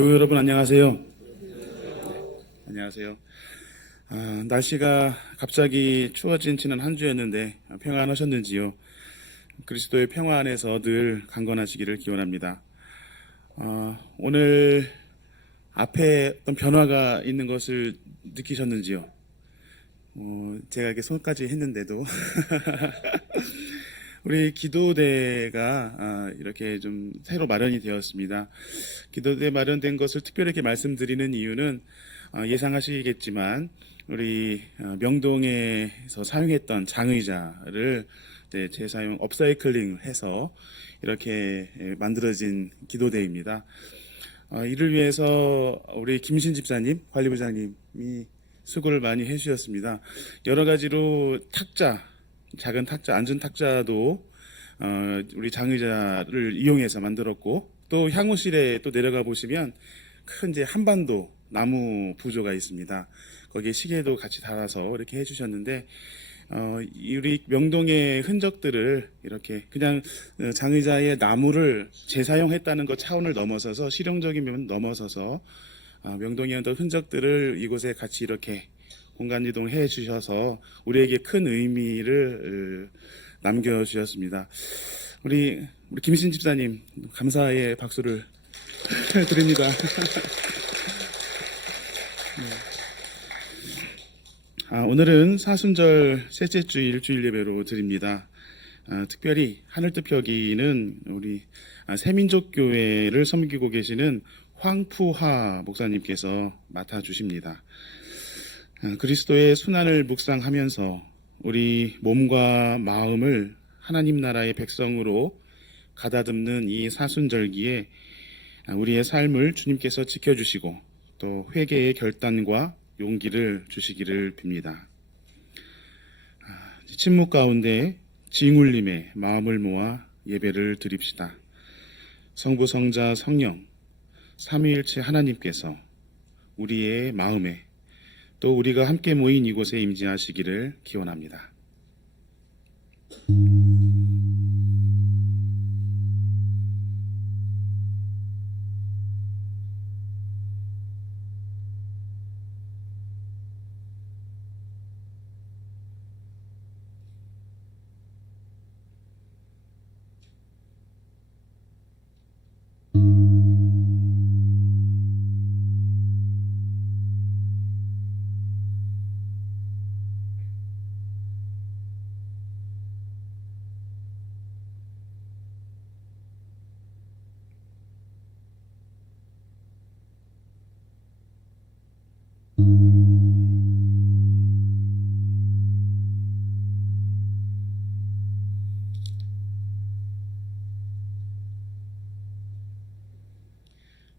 교회 여러분 안녕하세요. 안녕하세요. 날씨가 갑자기 추워진 지난 한 주였는데 평안하셨는지요? 그리스도의 평화 안에서 늘 강건하시기를 기원합니다. 오늘 앞에 어떤 변화가 있는 것을 느끼셨는지요? 제가 이렇게 손까지 했는데도 우리 기도대가 이렇게 좀 새로 마련이 되었습니다. 기도대 마련된 것을 특별히 이렇게 말씀드리는 이유는 예상하시겠지만 우리 명동에서 사용했던 장의자를 재사용 업사이클링해서 이렇게 만들어진 기도대입니다. 이를 위해서 우리 김신 집사님, 관리부장님이 수고를 많이 해주셨습니다. 여러 가지로 탁자, 작은 탁자, 앉은 탁자도 우리 장의자를 이용해서 만들었고, 또 향후실에 또 내려가 보시면 큰 이제 한반도 나무 부조가 있습니다. 거기에 시계도 같이 달아서 이렇게 해주셨는데, 우리 명동의 흔적들을 이렇게 그냥 장의자의 나무를 재사용했다는 것 차원을 넘어서서 실용적인 면 넘어서서 명동의 어떤 흔적들을 이곳에 같이 이렇게 공간 이동해 주셔서 우리에게 큰 의미를 남겨주셨습니다. 우리 김신 집사님 감사의 박수를 드립니다. 오늘은 사순절 셋째 주 일주일 예배로 드립니다. 특별히 하늘뜻펴기는 우리 새민족교회를 섬기고 계시는 황푸하 목사님께서 맡아주십니다. 그리스도의 순환을 묵상하면서 우리 몸과 마음을 하나님 나라의 백성으로 가다듬는 이 사순절기에 우리의 삶을 주님께서 지켜주시고 또 회개의 결단과 용기를 주시기를 빕니다. 침묵 가운데 징울림에 마음을 모아 예배를 드립시다. 성부, 성자, 성령 삼위일체 하나님께서 우리의 마음에 또 우리가 함께 모인 이곳에 임재하시기를 기원합니다.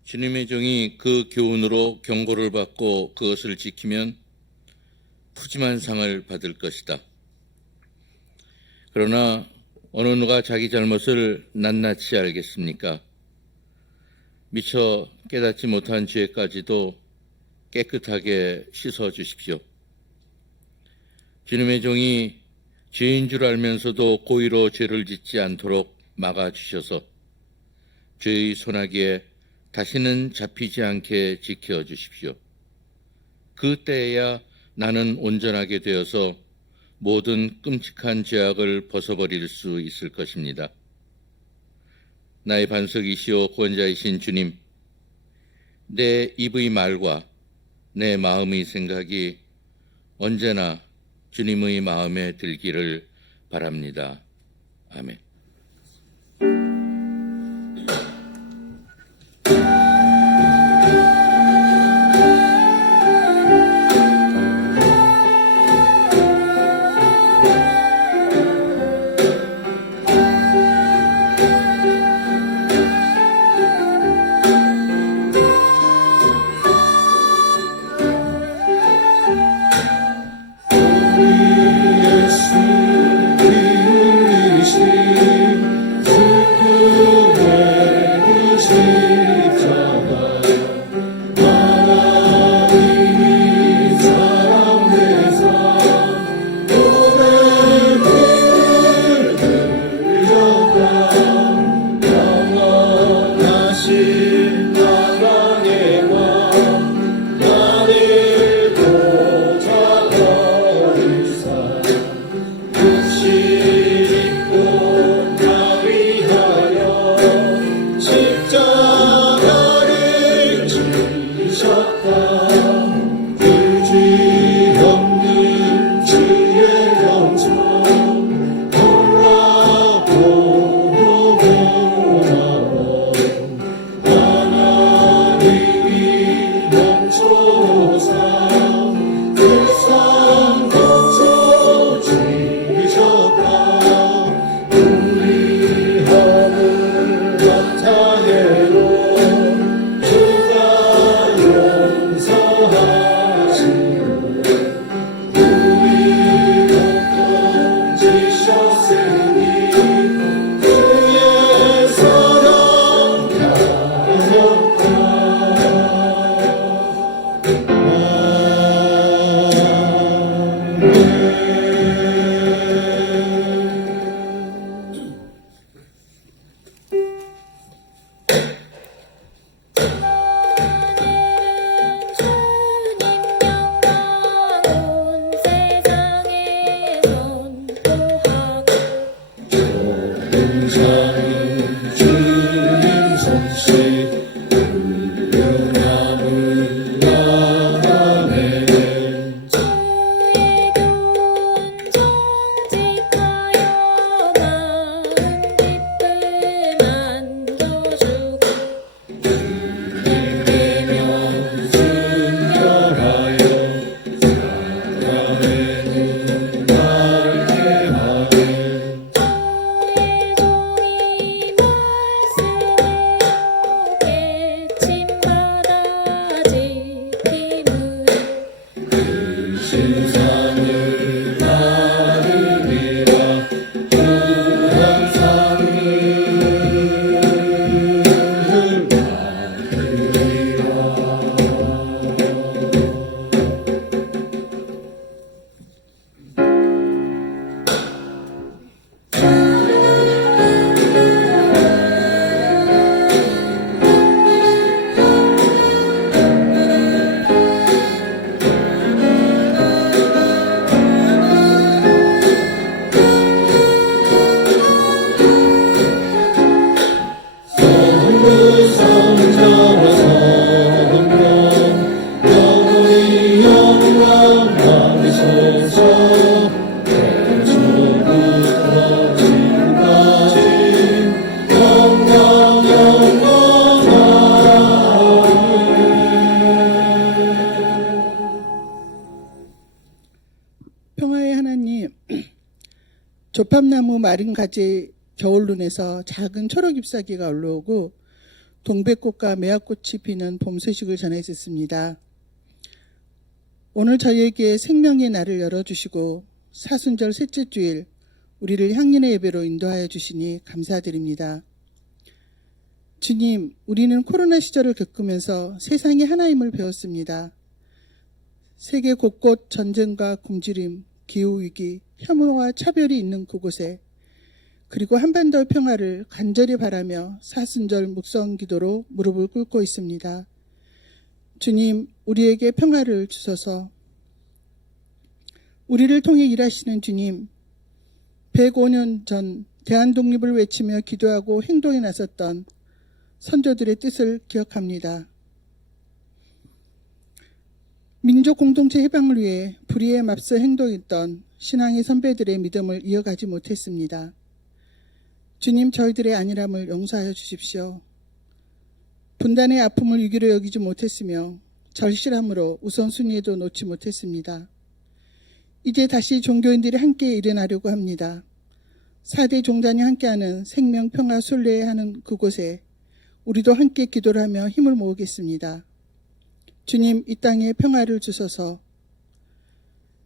주님의 종이 그 교훈으로 경고를 받고 그것을 지키면 푸짐한 상을 받을 것이다. 그러나 어느 누가 자기 잘못을 낱낱이 알겠습니까? 미처 깨닫지 못한 죄까지도 깨끗하게 씻어 주십시오. 주님의 종이 죄인 줄 알면서도 고의로 죄를 짓지 않도록 막아주셔서 죄의 소나기에 다시는 잡히지 않게 지켜주십시오. 그때야 나는 온전하게 되어서 모든 끔찍한 죄악을 벗어버릴 수 있을 것입니다. 나의 반석이시오 구원자이신 주님, 내 입의 말과 내 마음의 생각이 언제나 주님의 마음에 들기를 바랍니다. 아멘. 영원하신 나라의 감사는 주님 솜씨 훌륭함을 나타내는 주의 교훈 정직하여 마음 기쁨 안겨주고 되며 순결하여 사랑에는 나를 대하는 주의 종이 말씀으로 깨침받아 지킴으로 세상을 나르리라 항상을 성부성자와 성령 영원히 영광 받으소서 태초부터 지금까지 영광 평화의 하나님, 조팝나무 마른 가지 겨울눈에서 작은 초록 잎사귀가 올라오고 동백꽃과 매화꽃이 피는 봄 소식을 전해졌습니다. 오늘 저희에게 생명의 날을 열어주시고 사순절 셋째 주일 우리를 향연의 예배로 인도하여 주시니 감사드립니다. 주님, 우리는 코로나 시절을 겪으면서 세상이 하나임을 배웠습니다. 세계 곳곳 전쟁과 굶주림, 기후위기, 혐오와 차별이 있는 그곳에 그리고 한반도의 평화를 간절히 바라며 사순절 묵성 기도로 무릎을 꿇고 있습니다. 주님, 우리에게 평화를 주소서. 우리를 통해 일하시는 주님, 105년 전 대한독립을 외치며 기도하고 행동에 나섰던 선조들의 뜻을 기억합니다. 민족 공동체 해방을 위해 불의에 맞서 행동했던 신앙의 선배들의 믿음을 이어가지 못했습니다. 주님, 저희들의 안일함을 용서하여 주십시오. 분단의 아픔을 위기로 여기지 못했으며 절실함으로 우선순위에도 놓지 못했습니다. 이제 다시 종교인들이 함께 일어나려고 합니다. 4대 종단이 함께하는 생명, 평화, 순례하는 그곳에 우리도 함께 기도를 하며 힘을 모으겠습니다. 주님, 이 땅에 평화를 주소서.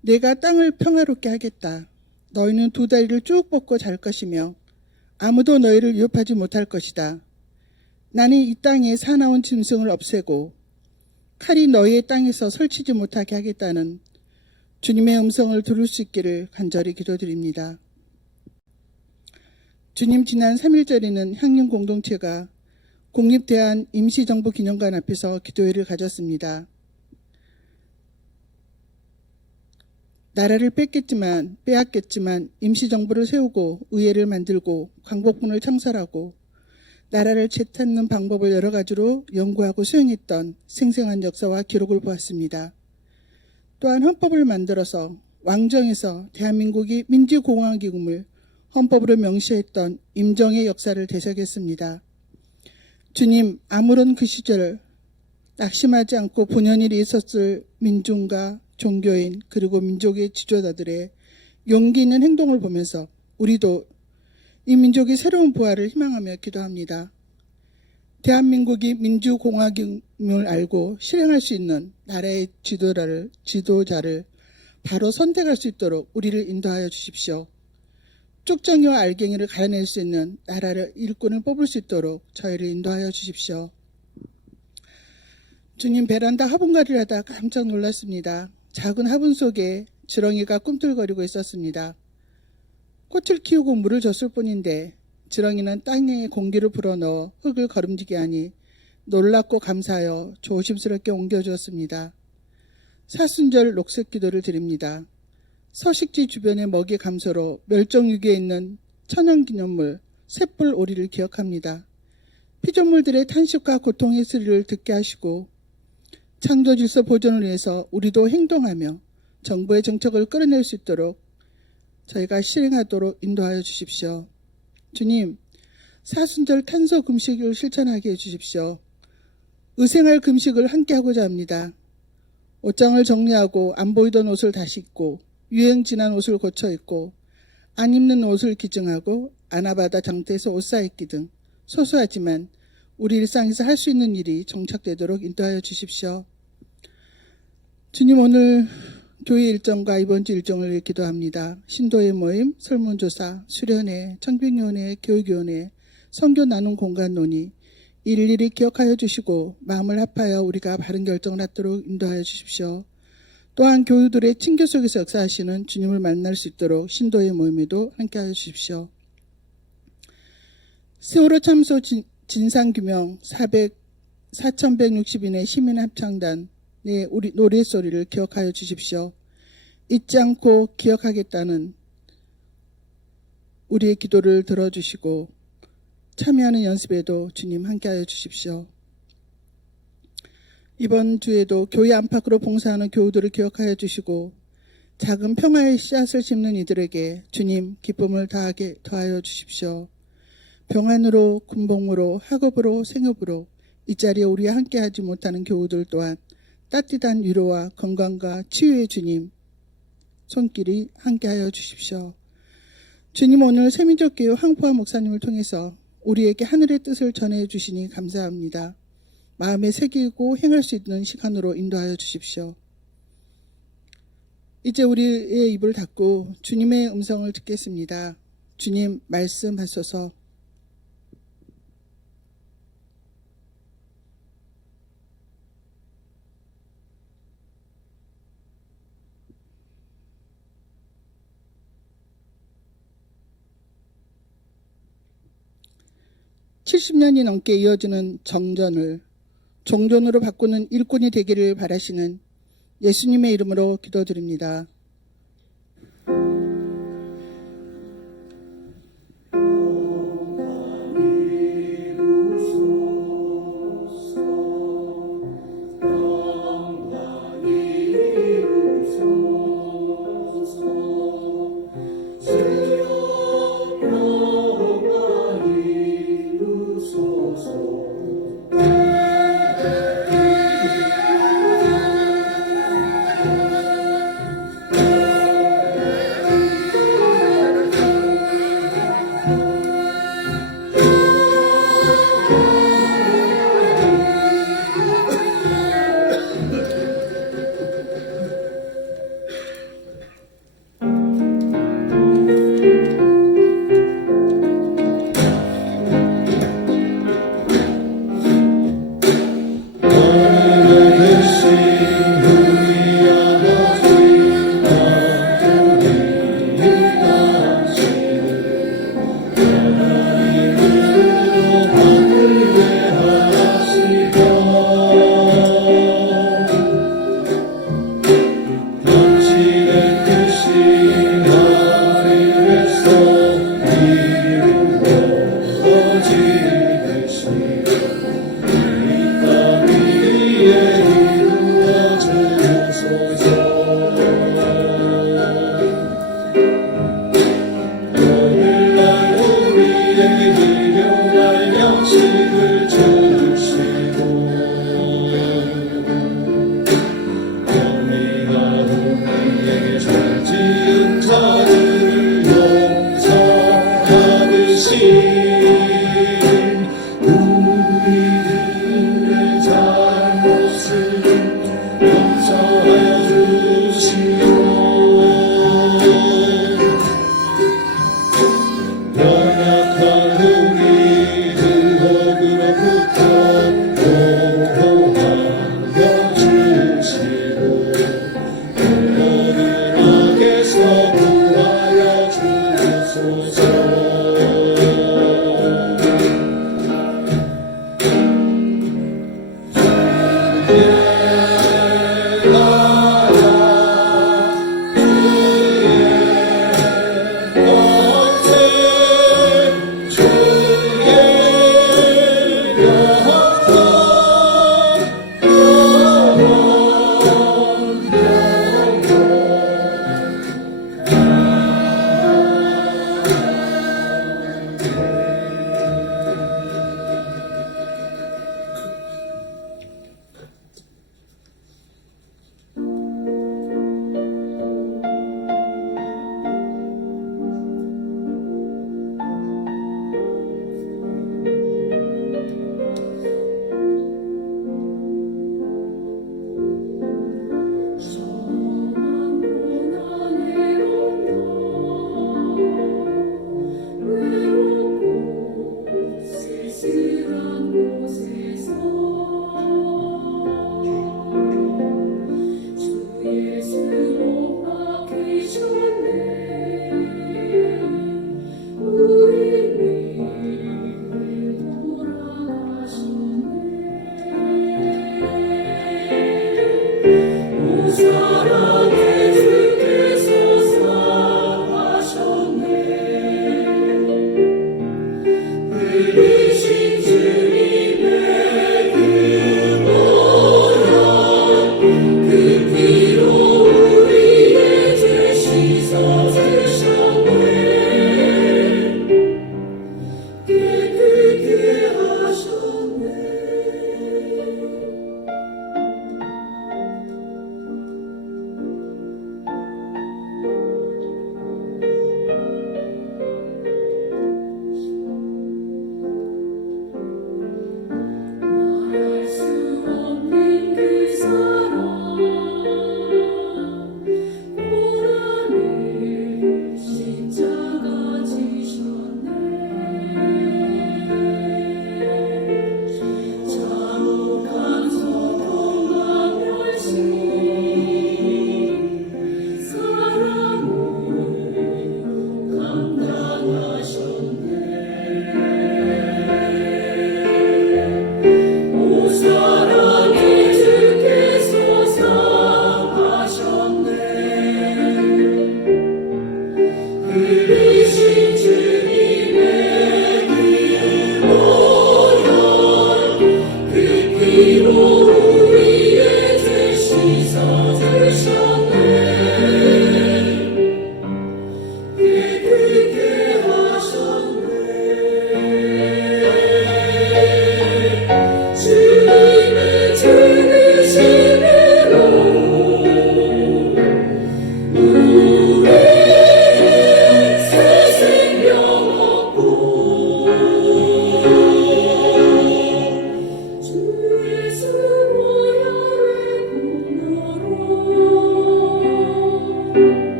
내가 땅을 평화롭게 하겠다. 너희는 두 다리를 쭉 뻗고 잘 것이며 아무도 너희를 위협하지 못할 것이다. 나는 이 땅에 사나운 짐승을 없애고 칼이 너희의 땅에서 설치지 못하게 하겠다는 주님의 음성을 들을 수 있기를 간절히 기도드립니다. 주님, 지난 3일절에는 향림 공동체가 국립대한 임시정부 기념관 앞에서 기도회를 가졌습니다. 나라를 빼앗겼지만 임시정부를 세우고 의회를 만들고 광복군을 창설하고 나라를 되찾는 방법을 여러 가지로 연구하고 수행했던 생생한 역사와 기록을 보았습니다. 또한 헌법을 만들어서 왕정에서 대한민국이 민주공화국임을 헌법으로 명시했던 임정의 역사를 되새겼습니다. 주님, 아무런 그 시절 낙심하지 않고 분연히 있었을 민중과 종교인 그리고 민족의 지도자들의 용기 있는 행동을 보면서 우리도 이 민족의 새로운 부활을 희망하며 기도합니다. 대한민국이 민주공화국임을 알고 실행할 수 있는 나라의 지도자를 바로 선택할 수 있도록 우리를 인도하여 주십시오. 쭉정이와 알갱이를 갈아낼 수 있는 나라를 일꾼을 뽑을 수 있도록 저희를 인도하여 주십시오. 주님, 베란다 화분갈이를 하다 깜짝 놀랐습니다. 작은 화분 속에 지렁이가 꿈틀거리고 있었습니다. 꽃을 키우고 물을 줬을 뿐인데 지렁이는 땅에 공기를 불어넣어 흙을 거름지게 하니 놀랍고 감사하여 조심스럽게 옮겨주었습니다. 사순절 녹색 기도를 드립니다. 서식지 주변의 먹이 감소로 멸종위기에 있는 천연기념물 셋불 오리를 기억합니다. 피조물들의 탄식과 고통의 소리를 듣게 하시고 창조 질서 보존을 위해서 우리도 행동하며 정부의 정책을 끌어낼 수 있도록 저희가 실행하도록 인도하여 주십시오. 주님, 사순절 탄소 금식을 실천하게 해주십시오. 의생활 금식을 함께하고자 합니다. 옷장을 정리하고 안 보이던 옷을 다시 입고 유행 지난 옷을 고쳐 입고 안 입는 옷을 기증하고 아나바다 장터에서 옷 사입기 등 소소하지만 우리 일상에서 할 수 있는 일이 정착되도록 인도하여 주십시오. 주님, 오늘 교회 일정과 이번 주 일정을 위해 기도합니다. 신도의 모임, 설문조사, 수련회, 청빙위원회, 교육위원회, 선교 나눔 공간 논의 일일이 기억하여 주시고 마음을 합하여 우리가 바른 결정을 하도록 인도하여 주십시오. 또한 교우들의 친교 속에서 역사하시는 주님을 만날 수 있도록 신도의 모임에도 함께하여 주십시오. 세월호 참소 진상규명 4,160인의 시민합창단의 우리 노래소리를 기억하여 주십시오. 잊지 않고 기억하겠다는 우리의 기도를 들어주시고 참여하는 연습에도 주님 함께하여 주십시오. 이번 주에도 교회 안팎으로 봉사하는 교우들을 기억하여 주시고 작은 평화의 씨앗을 심는 이들에게 주님 기쁨을 더하여 주십시오. 병안으로, 군복무로, 학업으로, 생업으로 이 자리에 우리와 함께하지 못하는 교우들 또한 따뜻한 위로와 건강과 치유의 주님 손길이 함께하여 주십시오. 주님, 오늘 세민족교회 황포화 목사님을 통해서 우리에게 하늘의 뜻을 전해 주시니 감사합니다. 마음에 새기고 행할 수 있는 시간으로 인도하여 주십시오. 이제 우리의 입을 닫고 주님의 음성을 듣겠습니다. 주님, 말씀하소서. (70년이) 넘게 이어지는 정전을 종전으로 바꾸는 일꾼이 되기를 바라시는 예수님의 이름으로 기도드립니다. 우리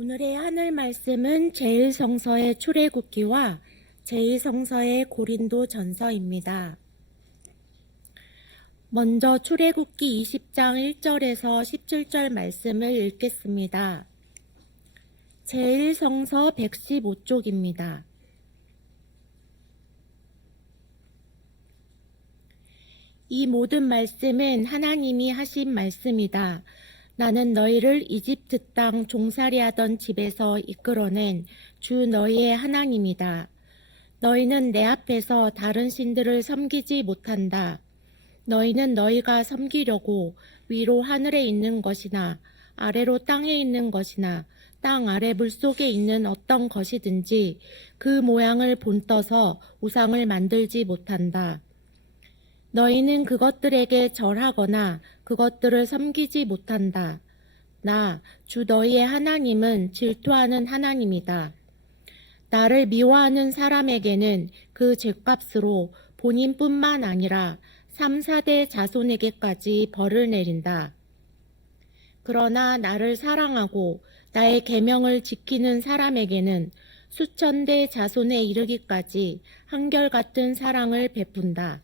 오늘의 하늘 말씀은 제1성서의 출애굽기와 제2성서의 고린도 전서입니다. 먼저 출애굽기 20장 1절에서 17절 말씀을 읽겠습니다. 제1성서 115쪽입니다. 이 모든 말씀은 하나님이 하신 말씀이다. 나는 너희를 이집트 땅 종살이하던 집에서 이끌어낸 주 너희의 하나님이다. 너희는 내 앞에서 다른 신들을 섬기지 못한다. 너희는 너희가 섬기려고 위로 하늘에 있는 것이나 아래로 땅에 있는 것이나 땅 아래 물속에 있는 어떤 것이든지 그 모양을 본떠서 우상을 만들지 못한다. 너희는 그것들에게 절하거나 그것들을 섬기지 못한다. 나, 주 너희의 하나님은 질투하는 하나님이다. 나를 미워하는 사람에게는 그 죗값으로 본인뿐만 아니라 3, 4대 자손에게까지 벌을 내린다. 그러나 나를 사랑하고 나의 계명을 지키는 사람에게는 수천 대 자손에 이르기까지 한결같은 사랑을 베푼다.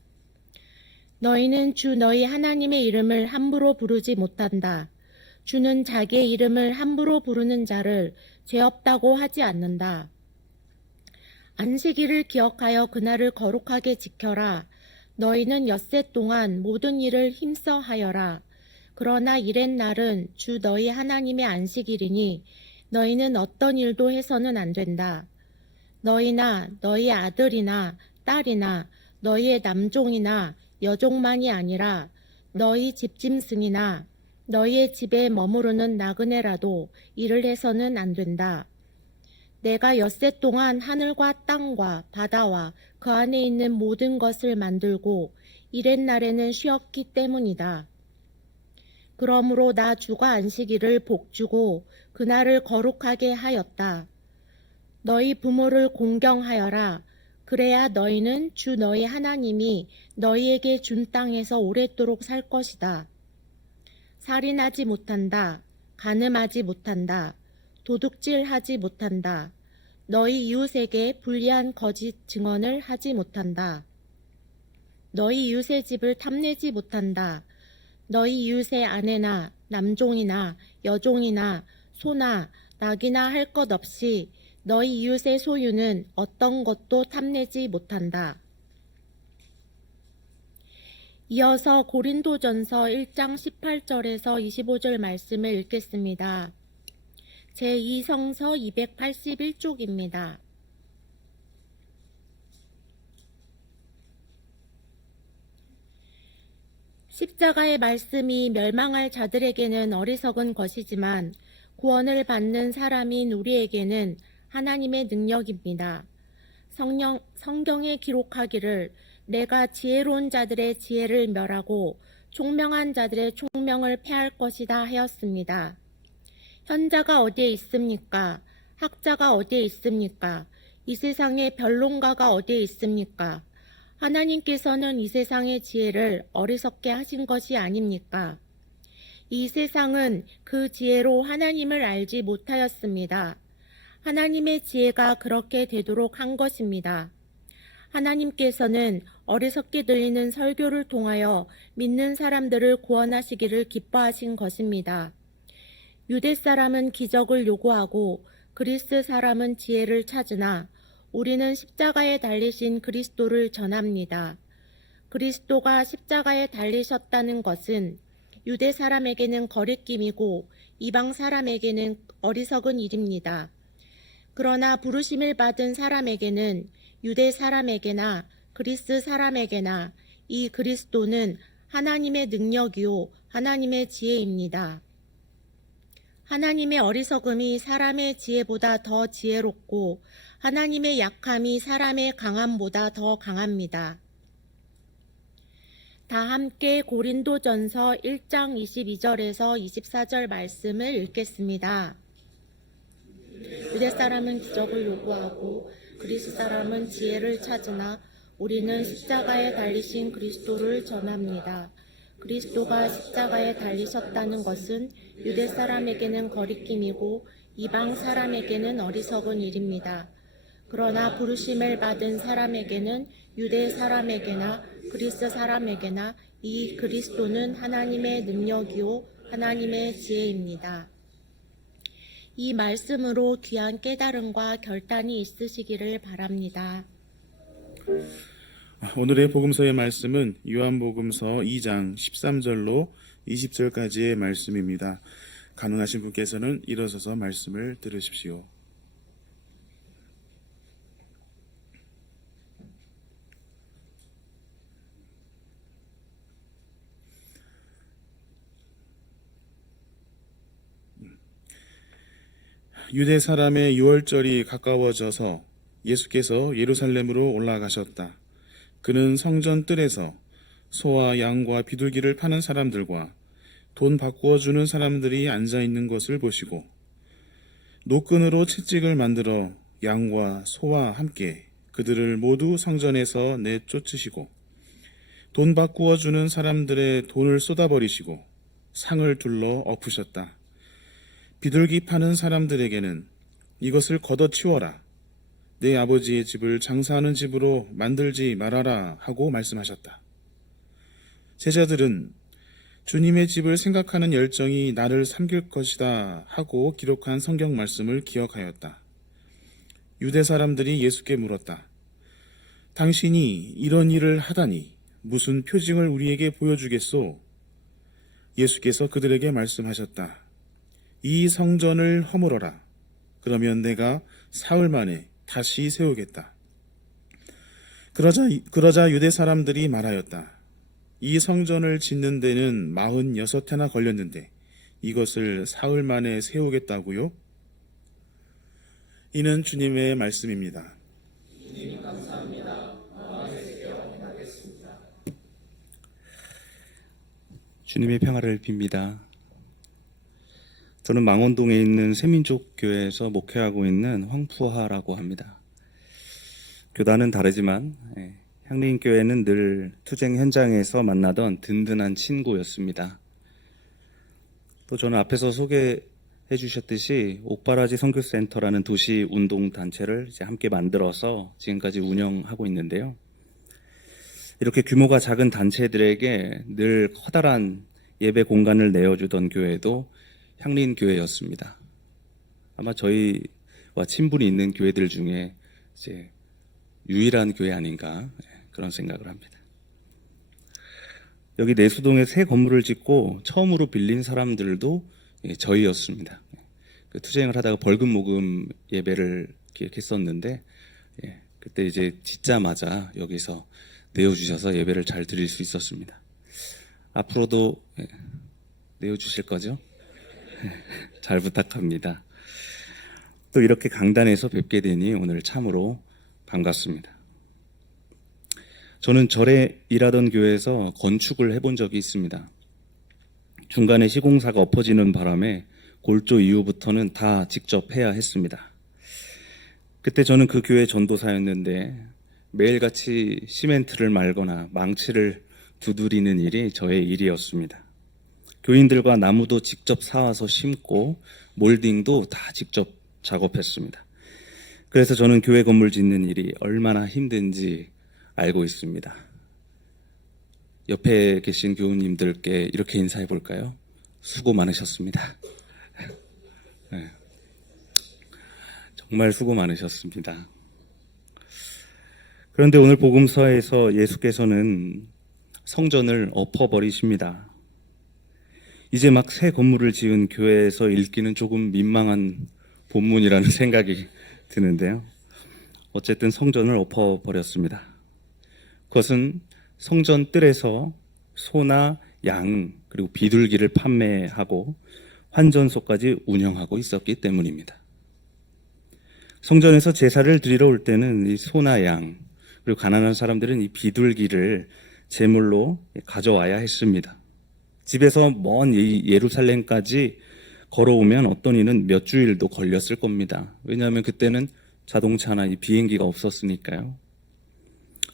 너희는 주 너희 하나님의 이름을 함부로 부르지 못한다. 주는 자기의 이름을 함부로 부르는 자를 죄 없다고 하지 않는다. 안식일을 기억하여 그날을 거룩하게 지켜라. 너희는 엿새 동안 모든 일을 힘써 하여라. 그러나 이렛 날은 주 너희 하나님의 안식일이니 너희는 어떤 일도 해서는 안 된다. 너희나 너희 아들이나 딸이나 너희의 남종이나 여종만이 아니라 너희 집짐승이나 너희의 집에 머무르는 나그네라도 일을 해서는 안 된다. 내가 엿새 동안 하늘과 땅과 바다와 그 안에 있는 모든 것을 만들고 이렛 날에는 쉬었기 때문이다. 그러므로 나 주가 안식일을 복주고 그날을 거룩하게 하였다. 너희 부모를 공경하여라. 그래야 너희는 주 너희 하나님이 너희에게 준 땅에서 오랫도록 살 것이다. 살인하지 못한다. 간음하지 못한다. 도둑질하지 못한다. 너희 이웃에게 불리한 거짓 증언을 하지 못한다. 너희 이웃의 집을 탐내지 못한다. 너희 이웃의 아내나 남종이나 여종이나 소나 낙이나 할 것 없이 너희 이웃의 소유는 어떤 것도 탐내지 못한다. 이어서 고린도전서 1장 18절에서 25절 말씀을 읽겠습니다. 제2성서 281쪽입니다. 십자가의 말씀이 멸망할 자들에게는 어리석은 것이지만 구원을 받는 사람인 우리에게는 하나님의 능력입니다. 성경에 기록하기를 내가 지혜로운 자들의 지혜를 멸하고 총명한 자들의 총명을 패할 것이다 하였습니다. 현자가 어디에 있습니까? 학자가 어디에 있습니까? 이 세상에 변론가가 어디에 있습니까? 하나님께서는 이 세상의 지혜를 어리석게 하신 것이 아닙니까? 이 세상은 그 지혜로 하나님을 알지 못하였습니다. 하나님의 지혜가 그렇게 되도록 한 것입니다. 하나님께서는 어리석게 들리는 설교를 통하여 믿는 사람들을 구원하시기를 기뻐하신 것입니다. 유대 사람은 기적을 요구하고 그리스 사람은 지혜를 찾으나 우리는 십자가에 달리신 그리스도를 전합니다. 그리스도가 십자가에 달리셨다는 것은 유대 사람에게는 거리낌이고 이방 사람에게는 어리석은 일입니다. 그러나 부르심을 받은 사람에게는 유대 사람에게나 그리스 사람에게나 이 그리스도는 하나님의 능력이요 하나님의 지혜입니다. 하나님의 어리석음이 사람의 지혜보다 더 지혜롭고 하나님의 약함이 사람의 강함보다 더 강합니다. 다 함께 고린도전서 1장 22절에서 24절 말씀을 읽겠습니다. 유대 사람은 기적을 요구하고 그리스 사람은 지혜를 찾으나 우리는 십자가에 달리신 그리스도를 전합니다. 그리스도가 십자가에 달리셨다는 것은 유대 사람에게는 거리낌이고 이방 사람에게는 어리석은 일입니다. 그러나 부르심을 받은 사람에게는 유대 사람에게나 그리스 사람에게나 이 그리스도는 하나님의 능력이요 하나님의 지혜입니다. 이 말씀으로 귀한 깨달음과 결단이 있으시기를 바랍니다. 오늘의 복음서의 말씀은 요한복음서 2장 13절로 20절까지의 말씀입니다. 가능하신 분께서는 일어서서 말씀을 들으십시오. 유대 사람의 유월절이 가까워져서 예수께서 예루살렘으로 올라가셨다. 그는 성전 뜰에서 소와 양과 비둘기를 파는 사람들과 돈 바꾸어 주는 사람들이 앉아 있는 것을 보시고 노끈으로 채찍을 만들어 양과 소와 함께 그들을 모두 성전에서 내쫓으시고 돈 바꾸어 주는 사람들의 돈을 쏟아버리시고 상을 둘러 엎으셨다. 비둘기 파는 사람들에게는 이것을 걷어치워라. 내 아버지의 집을 장사하는 집으로 만들지 말아라 하고 말씀하셨다. 제자들은 주님의 집을 생각하는 열정이 나를 삼킬 것이다 하고 기록한 성경 말씀을 기억하였다. 유대 사람들이 예수께 물었다. 당신이 이런 일을 하다니 무슨 표징을 우리에게 보여주겠소? 예수께서 그들에게 말씀하셨다. 이 성전을 허물어라. 그러면 내가 사흘 만에 다시 세우겠다. 그러자 유대 사람들이 말하였다. 이 성전을 짓는 데는 46해나 걸렸는데 이것을 사흘 만에 세우겠다고요? 이는 주님의 말씀입니다. 주님 감사합니다. 주님의 평화를 빕니다. 저는 망원동에 있는 새민족교회에서 목회하고 있는 황푸하라고 합니다. 교단은 다르지만 향리인교회는 늘 투쟁 현장에서 만나던 든든한 친구였습니다. 또 저는 앞에서 소개해 주셨듯이 옥바라지 선교센터라는 도시 운동 단체를 이제 함께 만들어서 지금까지 운영하고 있는데요. 이렇게 규모가 작은 단체들에게 늘 커다란 예배 공간을 내어주던 교회도 향리인교회였습니다. 아마 저희와 친분이 있는 교회들 중에 이제 유일한 교회 아닌가 그런 생각을 합니다. 여기 내수동에 새 건물을 짓고 처음으로 빌린 사람들도 저희였습니다. 그 투쟁을 하다가 벌금 모금 예배를 기획했었는데 그때 이제 짓자마자 여기서 내어주셔서 예배를 잘 드릴 수 있었습니다. 앞으로도 내어주실 거죠? 잘 부탁합니다. 또 이렇게 강단에서 뵙게 되니 오늘 참으로 반갑습니다. 저는 절에 일하던 교회에서 건축을 해본 적이 있습니다. 중간에 시공사가 엎어지는 바람에 골조 이후부터는 다 직접 해야 했습니다. 그때 저는 그 교회 전도사였는데 매일같이 시멘트를 말거나 망치를 두드리는 일이 저의 일이었습니다. 교인들과 나무도 직접 사와서 심고 몰딩도 다 직접 작업했습니다. 그래서 저는 교회 건물 짓는 일이 얼마나 힘든지 알고 있습니다. 옆에 계신 교우님들께 이렇게 인사해 볼까요? 수고 많으셨습니다. 네. 정말 수고 많으셨습니다. 그런데 오늘 복음서에서 예수께서는 성전을 엎어버리십니다. 이제 막 새 건물을 지은 교회에서 읽기는 조금 민망한 본문이라는 생각이 드는데요. 어쨌든 성전을 엎어버렸습니다. 그것은 성전 뜰에서 소나 양 그리고 비둘기를 판매하고 환전소까지 운영하고 있었기 때문입니다. 성전에서 제사를 드리러 올 때는 이 소나 양 그리고 가난한 사람들은 이 비둘기를 제물로 가져와야 했습니다. 집에서 먼 예루살렘까지 걸어오면 어떤 이는 몇 주일도 걸렸을 겁니다. 왜냐하면 그때는 자동차나 이 비행기가 없었으니까요.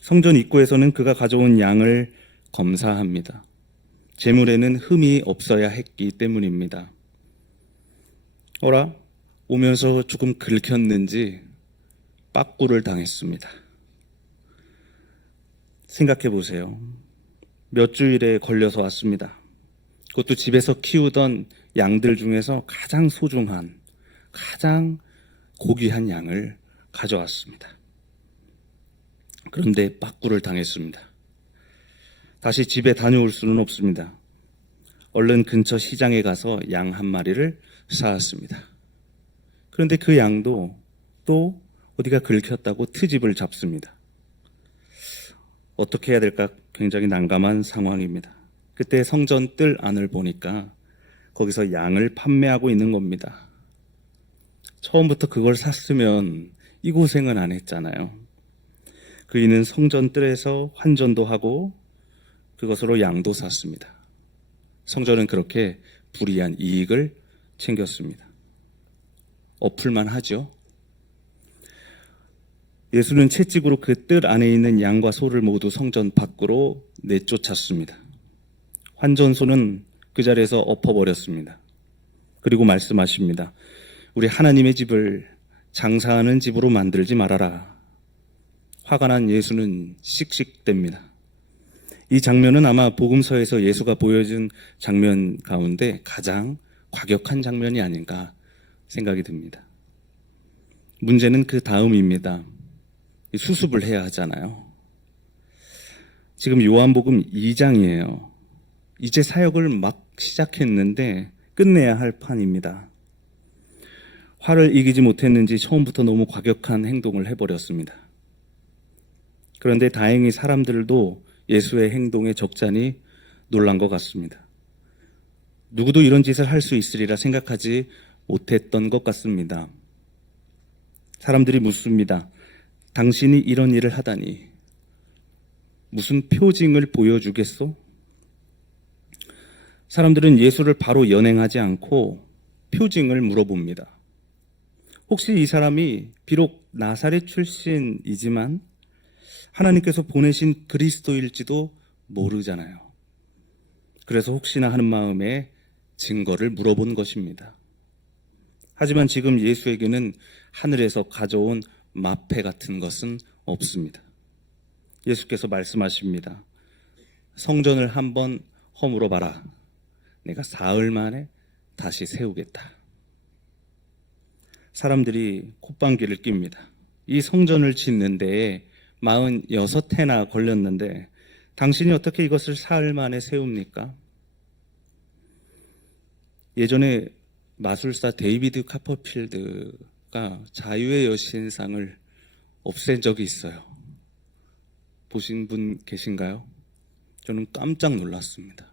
성전 입구에서는 그가 가져온 양을 검사합니다. 제물에는 흠이 없어야 했기 때문입니다. 오면서 조금 긁혔는지 빠꾸를 당했습니다. 생각해 보세요. 몇 주일에 걸려서 왔습니다. 그것도 집에서 키우던 양들 중에서 가장 소중한, 가장 고귀한 양을 가져왔습니다. 그런데 빠꾸를 당했습니다. 다시 집에 다녀올 수는 없습니다. 얼른 근처 시장에 가서 양 한 마리를 사왔습니다. 그런데 그 양도 또 어디가 긁혔다고 트집을 잡습니다. 어떻게 해야 될까 굉장히 난감한 상황입니다. 그때 성전 뜰 안을 보니까 거기서 양을 판매하고 있는 겁니다. 처음부터 그걸 샀으면 이 고생은 안 했잖아요. 그이는 성전 뜰에서 환전도 하고 그것으로 양도 샀습니다. 성전은 그렇게 불이한 이익을 챙겼습니다. 엎을만 하죠. 예수는 채찍으로 그 뜰 안에 있는 양과 소를 모두 성전 밖으로 내쫓았습니다. 환전소는 그 자리에서 엎어버렸습니다. 그리고 말씀하십니다. 우리 하나님의 집을 장사하는 집으로 만들지 말아라. 화가 난 예수는 씩씩댑니다. 이 장면은 아마 복음서에서 예수가 보여준 장면 가운데 가장 과격한 장면이 아닌가 생각이 듭니다. 문제는 그 다음입니다. 수습을 해야 하잖아요. 지금 요한복음 2장이에요. 이제 사역을 막 시작했는데 끝내야 할 판입니다. 화를 이기지 못했는지 처음부터 너무 과격한 행동을 해버렸습니다. 그런데 다행히 사람들도 예수의 행동에 적잖이 놀란 것 같습니다. 누구도 이런 짓을 할 수 있으리라 생각하지 못했던 것 같습니다. 사람들이 묻습니다. 당신이 이런 일을 하다니 무슨 표징을 보여주겠소? 사람들은 예수를 바로 연행하지 않고 표징을 물어봅니다. 혹시 이 사람이 비록 나사렛 출신이지만 하나님께서 보내신 그리스도일지도 모르잖아요. 그래서 혹시나 하는 마음에 증거를 물어본 것입니다. 하지만 지금 예수에게는 하늘에서 가져온 마패 같은 것은 없습니다. 예수께서 말씀하십니다. 성전을 한번 허물어 봐라. 내가 사흘 만에 다시 세우겠다. 사람들이 콧방귀를 낍니다. 이 성전을 짓는 데에 46해나 걸렸는데 당신이 어떻게 이것을 사흘 만에 세웁니까? 예전에 마술사 데이비드 카퍼필드가 자유의 여신상을 없앤 적이 있어요. 보신 분 계신가요? 저는 깜짝 놀랐습니다.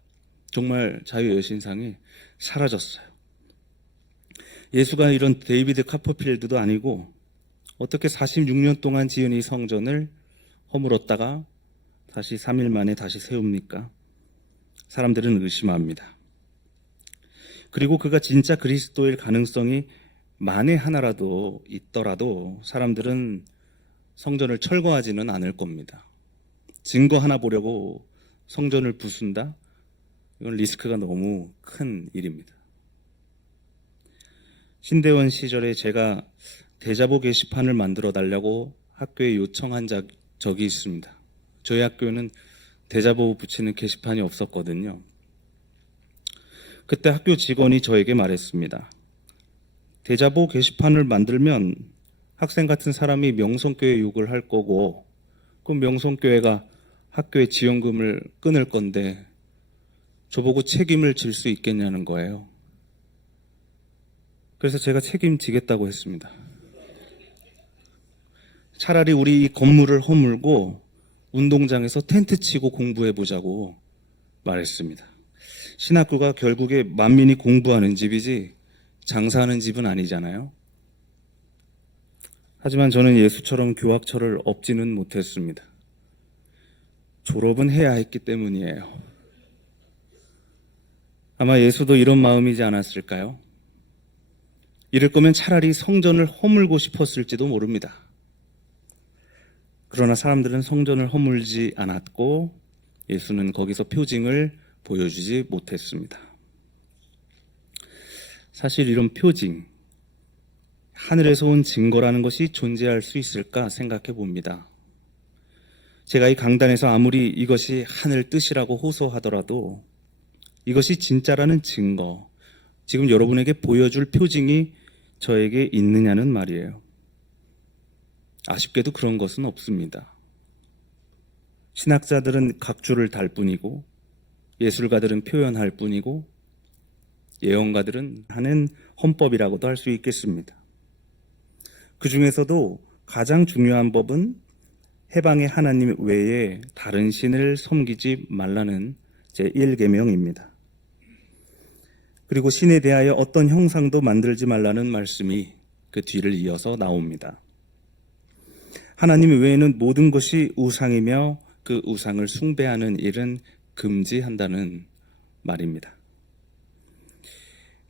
정말 자유의 여신상이 사라졌어요. 예수가 이런 데이비드 카퍼필드도 아니고 어떻게 46년 동안 지은 이 성전을 허물었다가 다시 3일 만에 다시 세웁니까? 사람들은 의심합니다. 그리고 그가 진짜 그리스도일 가능성이 만에 하나라도 있더라도 사람들은 성전을 철거하지는 않을 겁니다. 증거 하나 보려고 성전을 부순다? 이건 리스크가 너무 큰 일입니다. 신대원 시절에 제가 대자보 게시판을 만들어 달라고 학교에 요청한 적이 있습니다. 저희 학교는 대자보 붙이는 게시판이 없었거든요. 그때 학교 직원이 저에게 말했습니다. 대자보 게시판을 만들면 학생 같은 사람이 명성교회 욕을 할 거고 그럼 명성교회가 학교의 지원금을 끊을 건데 저보고 책임을 질 수 있겠냐는 거예요. 그래서 제가 책임지겠다고 했습니다. 차라리 우리 이 건물을 허물고 운동장에서 텐트 치고 공부해보자고 말했습니다. 신학교가 결국에 만민이 공부하는 집이지 장사하는 집은 아니잖아요. 하지만 저는 예수처럼 교학철을 업지는 못했습니다. 졸업은 해야 했기 때문이에요. 아마 예수도 이런 마음이지 않았을까요? 이럴 거면 차라리 성전을 허물고 싶었을지도 모릅니다. 그러나 사람들은 성전을 허물지 않았고 예수는 거기서 표징을 보여주지 못했습니다. 사실 이런 표징, 하늘에서 온 증거라는 것이 존재할 수 있을까 생각해 봅니다. 제가 이 강단에서 아무리 이것이 하늘 뜻이라고 호소하더라도 이것이 진짜라는 증거, 지금 여러분에게 보여줄 표징이 저에게 있느냐는 말이에요. 아쉽게도 그런 것은 없습니다. 신학자들은 각주를 달 뿐이고 예술가들은 표현할 뿐이고 예언가들은 하는 헌법이라고도 할 수 있겠습니다. 그 중에서도 가장 중요한 법은 해방의 하나님 외에 다른 신을 섬기지 말라는 제1계명입니다. 그리고 신에 대하여 어떤 형상도 만들지 말라는 말씀이 그 뒤를 이어서 나옵니다. 하나님 외에는 모든 것이 우상이며 그 우상을 숭배하는 일은 금지한다는 말입니다.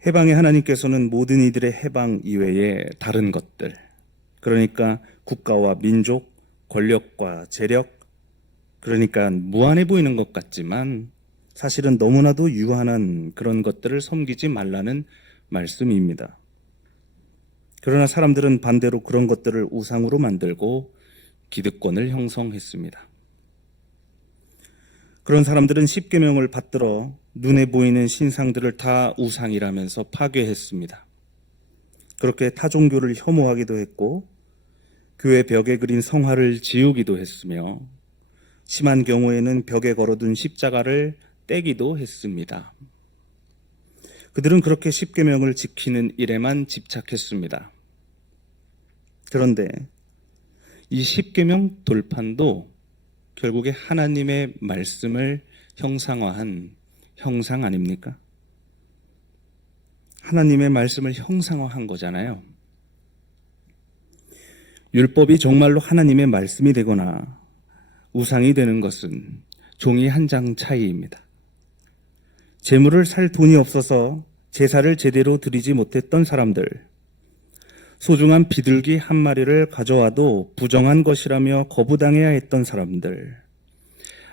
해방의 하나님께서는 모든 이들의 해방 이외에 다른 것들, 그러니까 국가와 민족, 권력과 재력, 그러니까 무한해 보이는 것 같지만 사실은 너무나도 유한한 그런 것들을 섬기지 말라는 말씀입니다. 그러나 사람들은 반대로 그런 것들을 우상으로 만들고 기득권을 형성했습니다. 그런 사람들은 십계명을 받들어 눈에 보이는 신상들을 다 우상이라면서 파괴했습니다. 그렇게 타종교를 혐오하기도 했고 교회 벽에 그린 성화를 지우기도 했으며 심한 경우에는 벽에 걸어둔 십자가를 떼기도 했습니다. 그들은 그렇게 십계명을 지키는 일에만 집착했습니다. 그런데 이 십계명 돌판도 결국에 하나님의 말씀을 형상화한 형상 아닙니까? 하나님의 말씀을 형상화한 거잖아요. 율법이 정말로 하나님의 말씀이 되거나 우상이 되는 것은 종이 한 장 차이입니다. 재물을 살 돈이 없어서 제사를 제대로 드리지 못했던 사람들, 소중한 비둘기 한 마리를 가져와도 부정한 것이라며 거부당해야 했던 사람들,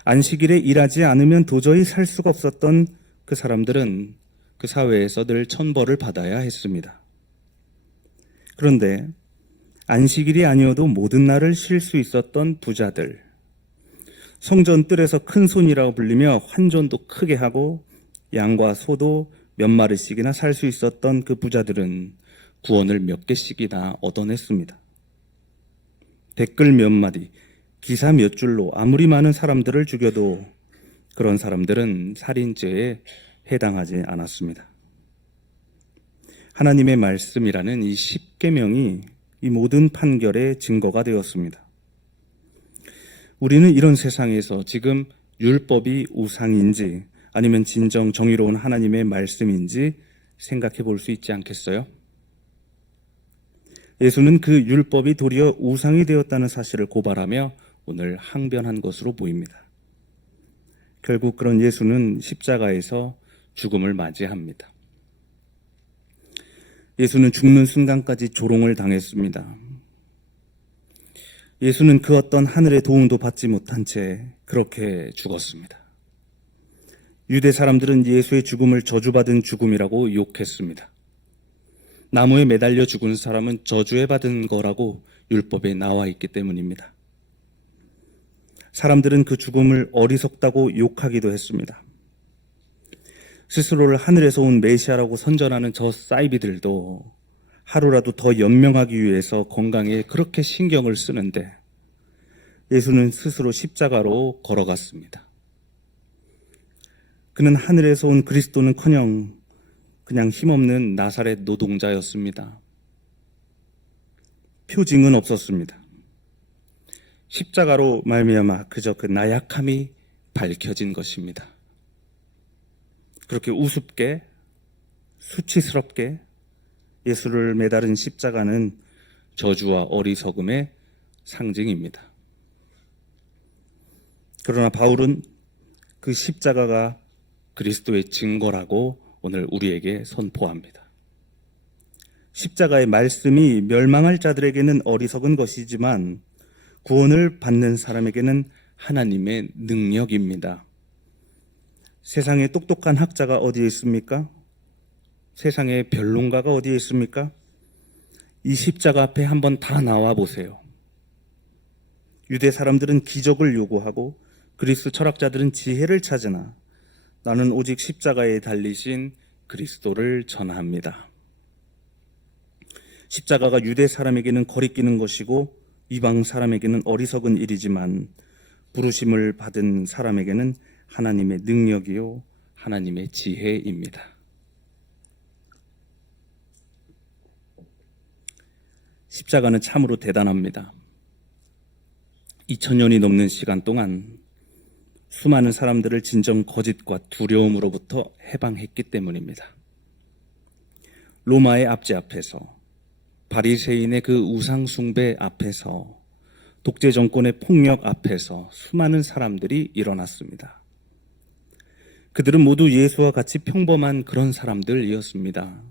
안식일에 일하지 않으면 도저히 살 수가 없었던 그 사람들은 그 사회에서 늘 천벌을 받아야 했습니다. 그런데 안식일이 아니어도 모든 날을 쉴 수 있었던 부자들, 성전 뜰에서 큰 손이라고 불리며 환전도 크게 하고 양과 소도 몇 마리씩이나 살 수 있었던 그 부자들은 구원을 몇 개씩이나 얻어냈습니다. 댓글 몇 마디, 기사 몇 줄로 아무리 많은 사람들을 죽여도 그런 사람들은 살인죄에 해당하지 않았습니다. 하나님의 말씀이라는 이 10계명이 이 모든 판결의 증거가 되었습니다. 우리는 이런 세상에서 지금 율법이 우상인지 아니면 진정 정의로운 하나님의 말씀인지 생각해 볼 수 있지 않겠어요? 예수는 그 율법이 도리어 우상이 되었다는 사실을 고발하며 오늘 항변한 것으로 보입니다. 결국 그런 예수는 십자가에서 죽음을 맞이합니다. 예수는 죽는 순간까지 조롱을 당했습니다. 예수는 그 어떤 하늘의 도움도 받지 못한 채 그렇게 죽었습니다. 유대 사람들은 예수의 죽음을 저주받은 죽음이라고 욕했습니다. 나무에 매달려 죽은 사람은 저주에 받은 거라고 율법에 나와 있기 때문입니다. 사람들은 그 죽음을 어리석다고 욕하기도 했습니다. 스스로를 하늘에서 온 메시아라고 선전하는 저 사이비들도 하루라도 더 연명하기 위해서 건강에 그렇게 신경을 쓰는데 예수는 스스로 십자가로 걸어갔습니다. 그는 하늘에서 온 그리스도는커녕 그냥 힘없는 나사렛 노동자였습니다. 표징은 없었습니다. 십자가로 말미암아 그저 그 나약함이 밝혀진 것입니다. 그렇게 우습게 수치스럽게 예수를 매달은 십자가는 저주와 어리석음의 상징입니다. 그러나 바울은 그 십자가가 그리스도의 증거라고 오늘 우리에게 선포합니다. 십자가의 말씀이 멸망할 자들에게는 어리석은 것이지만 구원을 받는 사람에게는 하나님의 능력입니다. 세상에 똑똑한 학자가 어디에 있습니까? 세상에 변론가가 어디에 있습니까? 이 십자가 앞에 한번 다 나와 보세요. 유대 사람들은 기적을 요구하고 그리스 철학자들은 지혜를 찾으나 나는 오직 십자가에 달리신 그리스도를 전합니다. 십자가가 유대 사람에게는 거리끼는 것이고 이방 사람에게는 어리석은 일이지만 부르심을 받은 사람에게는 하나님의 능력이요 하나님의 지혜입니다. 십자가는 참으로 대단합니다. 2000년이 넘는 시간 동안 수많은 사람들을 진정 거짓과 두려움으로부터 해방했기 때문입니다. 로마의 압제 앞에서, 바리새인의 그 우상 숭배 앞에서, 독재 정권의 폭력 앞에서 수많은 사람들이 일어났습니다. 그들은 모두 예수와 같이 평범한 그런 사람들이었습니다.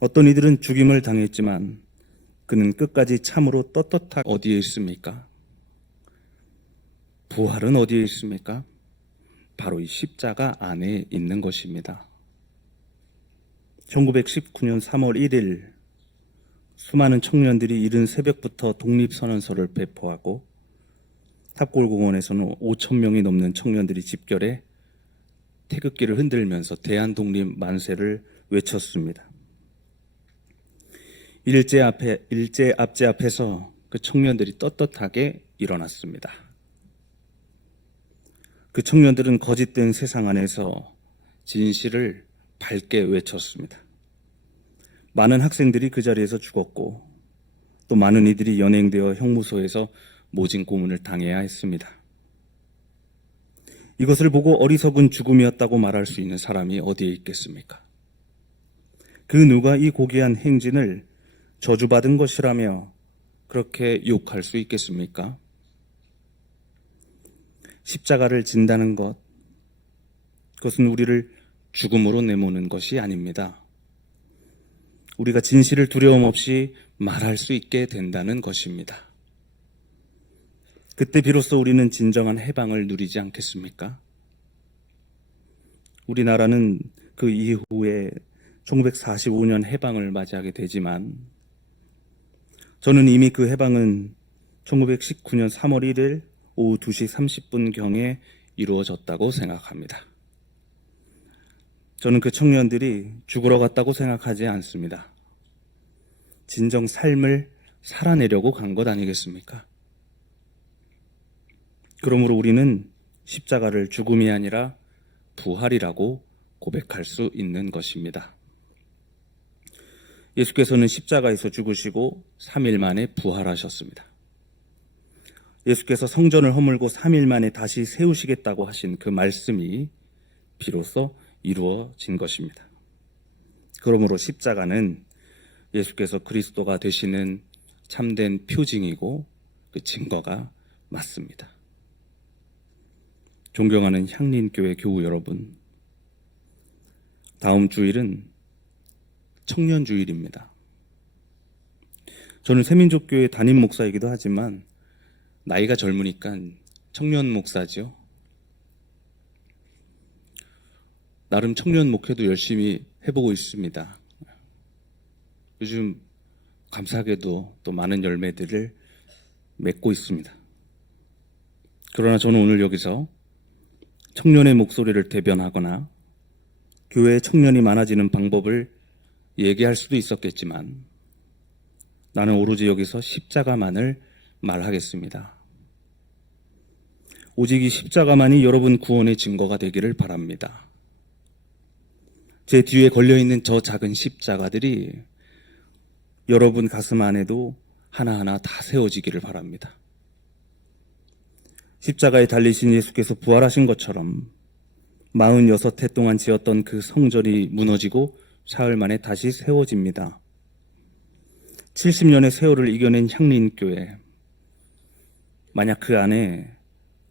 어떤 이들은 죽임을 당했지만 그는 끝까지 참으로 떳떳하게 어디에 있습니까? 부활은 어디에 있습니까? 바로 이 십자가 안에 있는 것입니다. 1919년 3월 1일 수많은 청년들이 이른 새벽부터 독립선언서를 배포하고 탑골공원에서는 5,000명이 넘는 청년들이 집결해 태극기를 흔들면서 대한독립 만세를 외쳤습니다. 일제 압제 앞에서 그 청년들이 떳떳하게 일어났습니다. 그 청년들은 거짓된 세상 안에서 진실을 밝게 외쳤습니다. 많은 학생들이 그 자리에서 죽었고 또 많은 이들이 연행되어 형무소에서 모진 고문을 당해야 했습니다. 이것을 보고 어리석은 죽음이었다고 말할 수 있는 사람이 어디에 있겠습니까? 그 누가 이 고귀한 행진을 저주받은 것이라며 그렇게 욕할 수 있겠습니까? 십자가를 진다는 것, 그것은 우리를 죽음으로 내모는 것이 아닙니다. 우리가 진실을 두려움 없이 말할 수 있게 된다는 것입니다. 그때 비로소 우리는 진정한 해방을 누리지 않겠습니까? 우리나라는 그 이후에 1945년 해방을 맞이하게 되지만 저는 이미 그 해방은 1919년 3월 1일 오후 2시 30분경에 이루어졌다고 생각합니다. 저는 그 청년들이 죽으러 갔다고 생각하지 않습니다. 진정 삶을 살아내려고 간 것 아니겠습니까? 그러므로 우리는 십자가를 죽음이 아니라 부활이라고 고백할 수 있는 것입니다. 예수께서는 십자가에서 죽으시고 3일 만에 부활하셨습니다. 예수께서 성전을 허물고 3일 만에 다시 세우시겠다고 하신 그 말씀이 비로소 이루어진 것입니다. 그러므로 십자가는 예수께서 그리스도가 되시는 참된 표징이고 그 증거가 맞습니다. 존경하는 향린교회 교우 여러분, 다음 주일은 청년주일입니다. 저는 새민족교회 담임 목사이기도 하지만 나이가 젊으니까 청년 목사죠. 나름 청년 목회도 열심히 해보고 있습니다. 요즘 감사하게도 또 많은 열매들을 맺고 있습니다. 그러나 저는 오늘 여기서 청년의 목소리를 대변하거나 교회에 청년이 많아지는 방법을 얘기할 수도 있었겠지만 나는 오로지 여기서 십자가만을 말하겠습니다. 오직 이 십자가만이 여러분 구원의 증거가 되기를 바랍니다. 제 뒤에 걸려있는 저 작은 십자가들이 여러분 가슴 안에도 하나하나 다 세워지기를 바랍니다. 십자가에 달리신 예수께서 부활하신 것처럼 46해 동안 지었던 그 성전이 무너지고 사흘 만에 다시 세워집니다. 70년의 세월을 이겨낸 향린교회, 만약 그 안에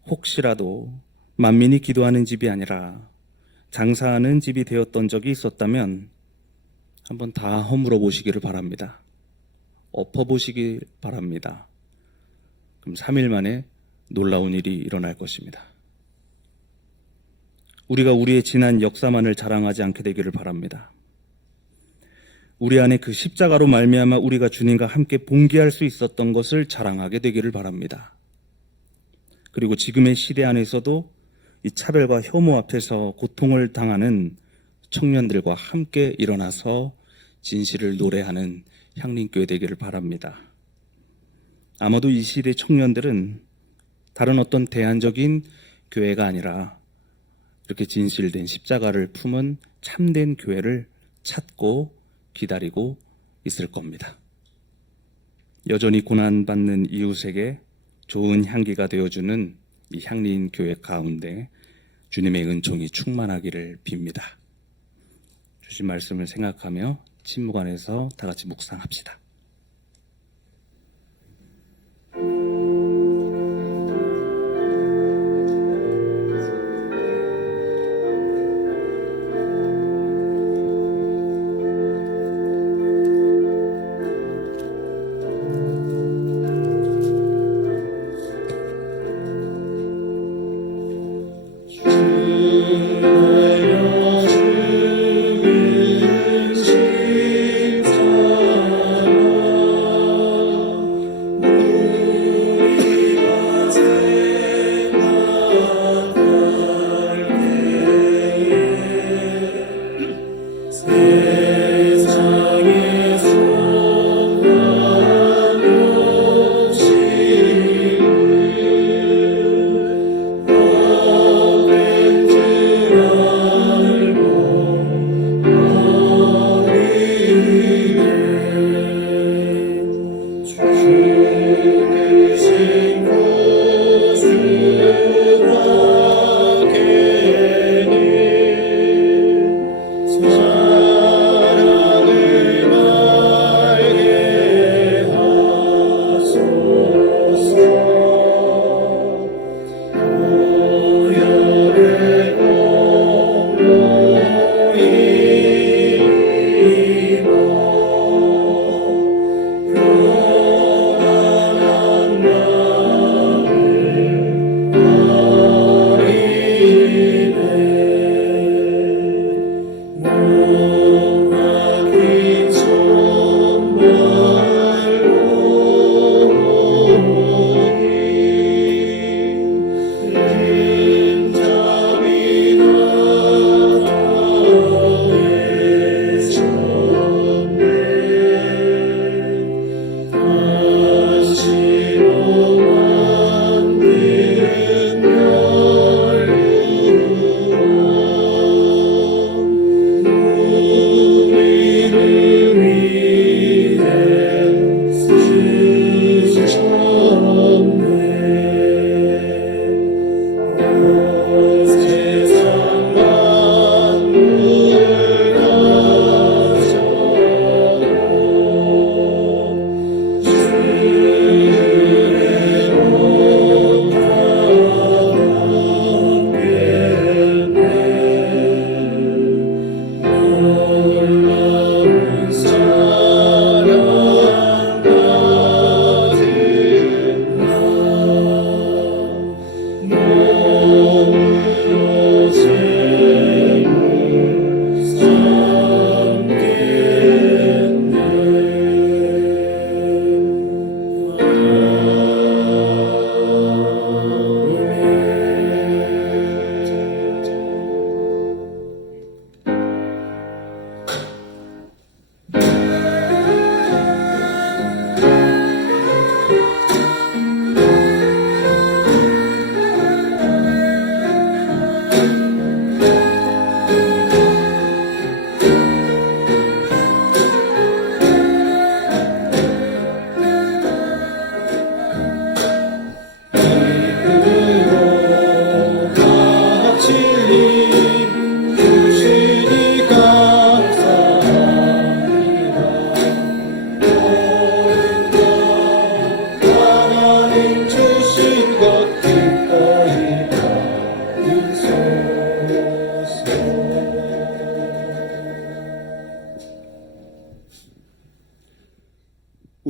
혹시라도 만민이 기도하는 집이 아니라 장사하는 집이 되었던 적이 있었다면 한번 다 허물어 보시기를 바랍니다. 엎어 보시길 바랍니다. 그럼 3일 만에 놀라운 일이 일어날 것입니다. 우리가 우리의 지난 역사만을 자랑하지 않게 되기를 바랍니다. 우리 안에 그 십자가로 말미암아 우리가 주님과 함께 봉기할 수 있었던 것을 자랑하게 되기를 바랍니다. 그리고 지금의 시대 안에서도 이 차별과 혐오 앞에서 고통을 당하는 청년들과 함께 일어나서 진실을 노래하는 향린교회 되기를 바랍니다. 아마도 이 시대 청년들은 다른 어떤 대안적인 교회가 아니라 이렇게 진실된 십자가를 품은 참된 교회를 찾고 기다리고 있을 겁니다. 여전히 고난받는 이웃에게 좋은 향기가 되어주는 이 향린 교회 가운데 주님의 은총이 충만하기를 빕니다. 주신 말씀을 생각하며 침묵 안에서 다 같이 묵상합시다. 주의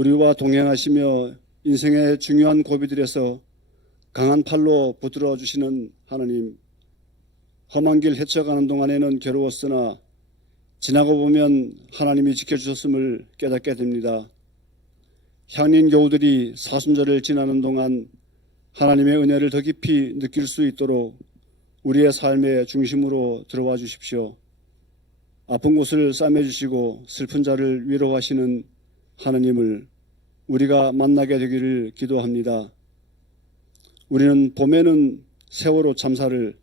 우리와 동행하시며 인생의 중요한 고비들에서 강한 팔로 붙들어 주시는 하나님, 험한 길 헤쳐가는 동안에는 괴로웠으나 지나고 보면 하나님이 지켜주셨음을 깨닫게 됩니다. 향린 교우들이 사순절을 지나는 동안 하나님의 은혜를 더 깊이 느낄 수 있도록 우리의 삶의 중심으로 들어와 주십시오. 아픈 곳을 싸매주시고 슬픈 자를 위로하시는 하나님을 우리가 만나게 되기를 기도합니다. 우리는 봄에는 세월호 참사를,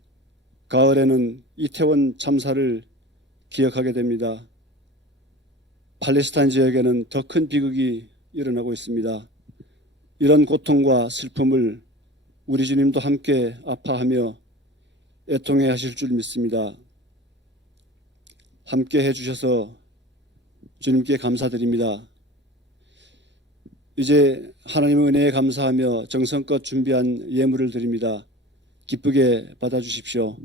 가을에는 이태원 참사를 기억하게 됩니다. 팔레스타인 지역에는 더 큰 비극이 일어나고 있습니다. 이런 고통과 슬픔을 우리 주님도 함께 아파하며 애통해 하실 줄 믿습니다. 함께 해주셔서 주님께 감사드립니다. 이제 하나님의 은혜에 감사하며 정성껏 준비한 예물을 드립니다. 기쁘게 받아주십시오.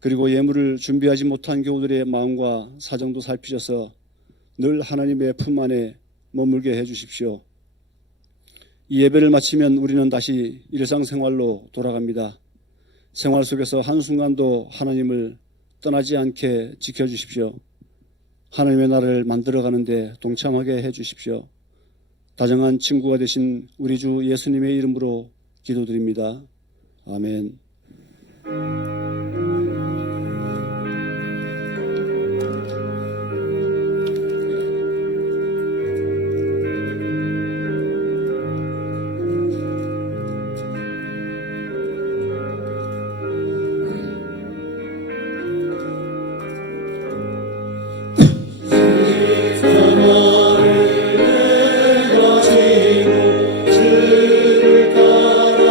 그리고 예물을 준비하지 못한 교우들의 마음과 사정도 살피셔서 늘 하나님의 품 안에 머물게 해주십시오. 이 예배를 마치면 우리는 다시 일상생활로 돌아갑니다. 생활 속에서 한순간도 하나님을 떠나지 않게 지켜주십시오. 하나님의 나라를 만들어가는 데 동참하게 해주십시오. 다정한 친구가 되신 우리 주 예수님의 이름으로 기도드립니다. 아멘. 주를 따라갑니다.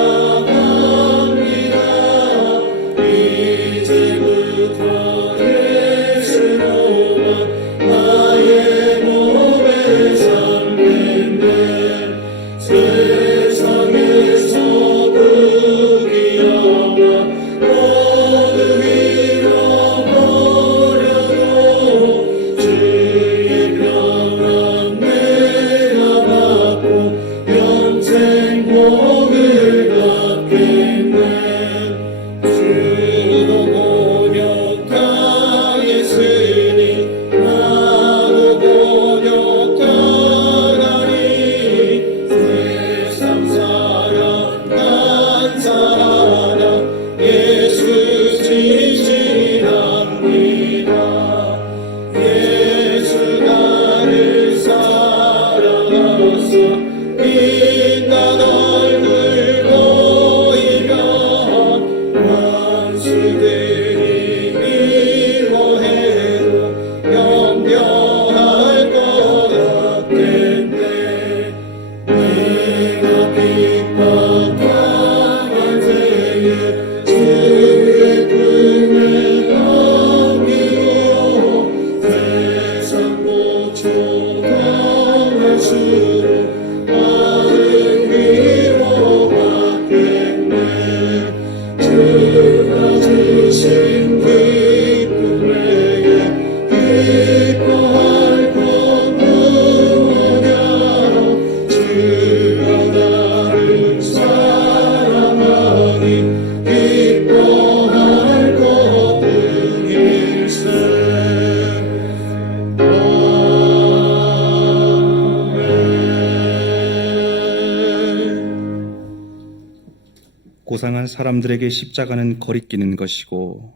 자상한 사람들에게 십자가는 거리끼는 것이고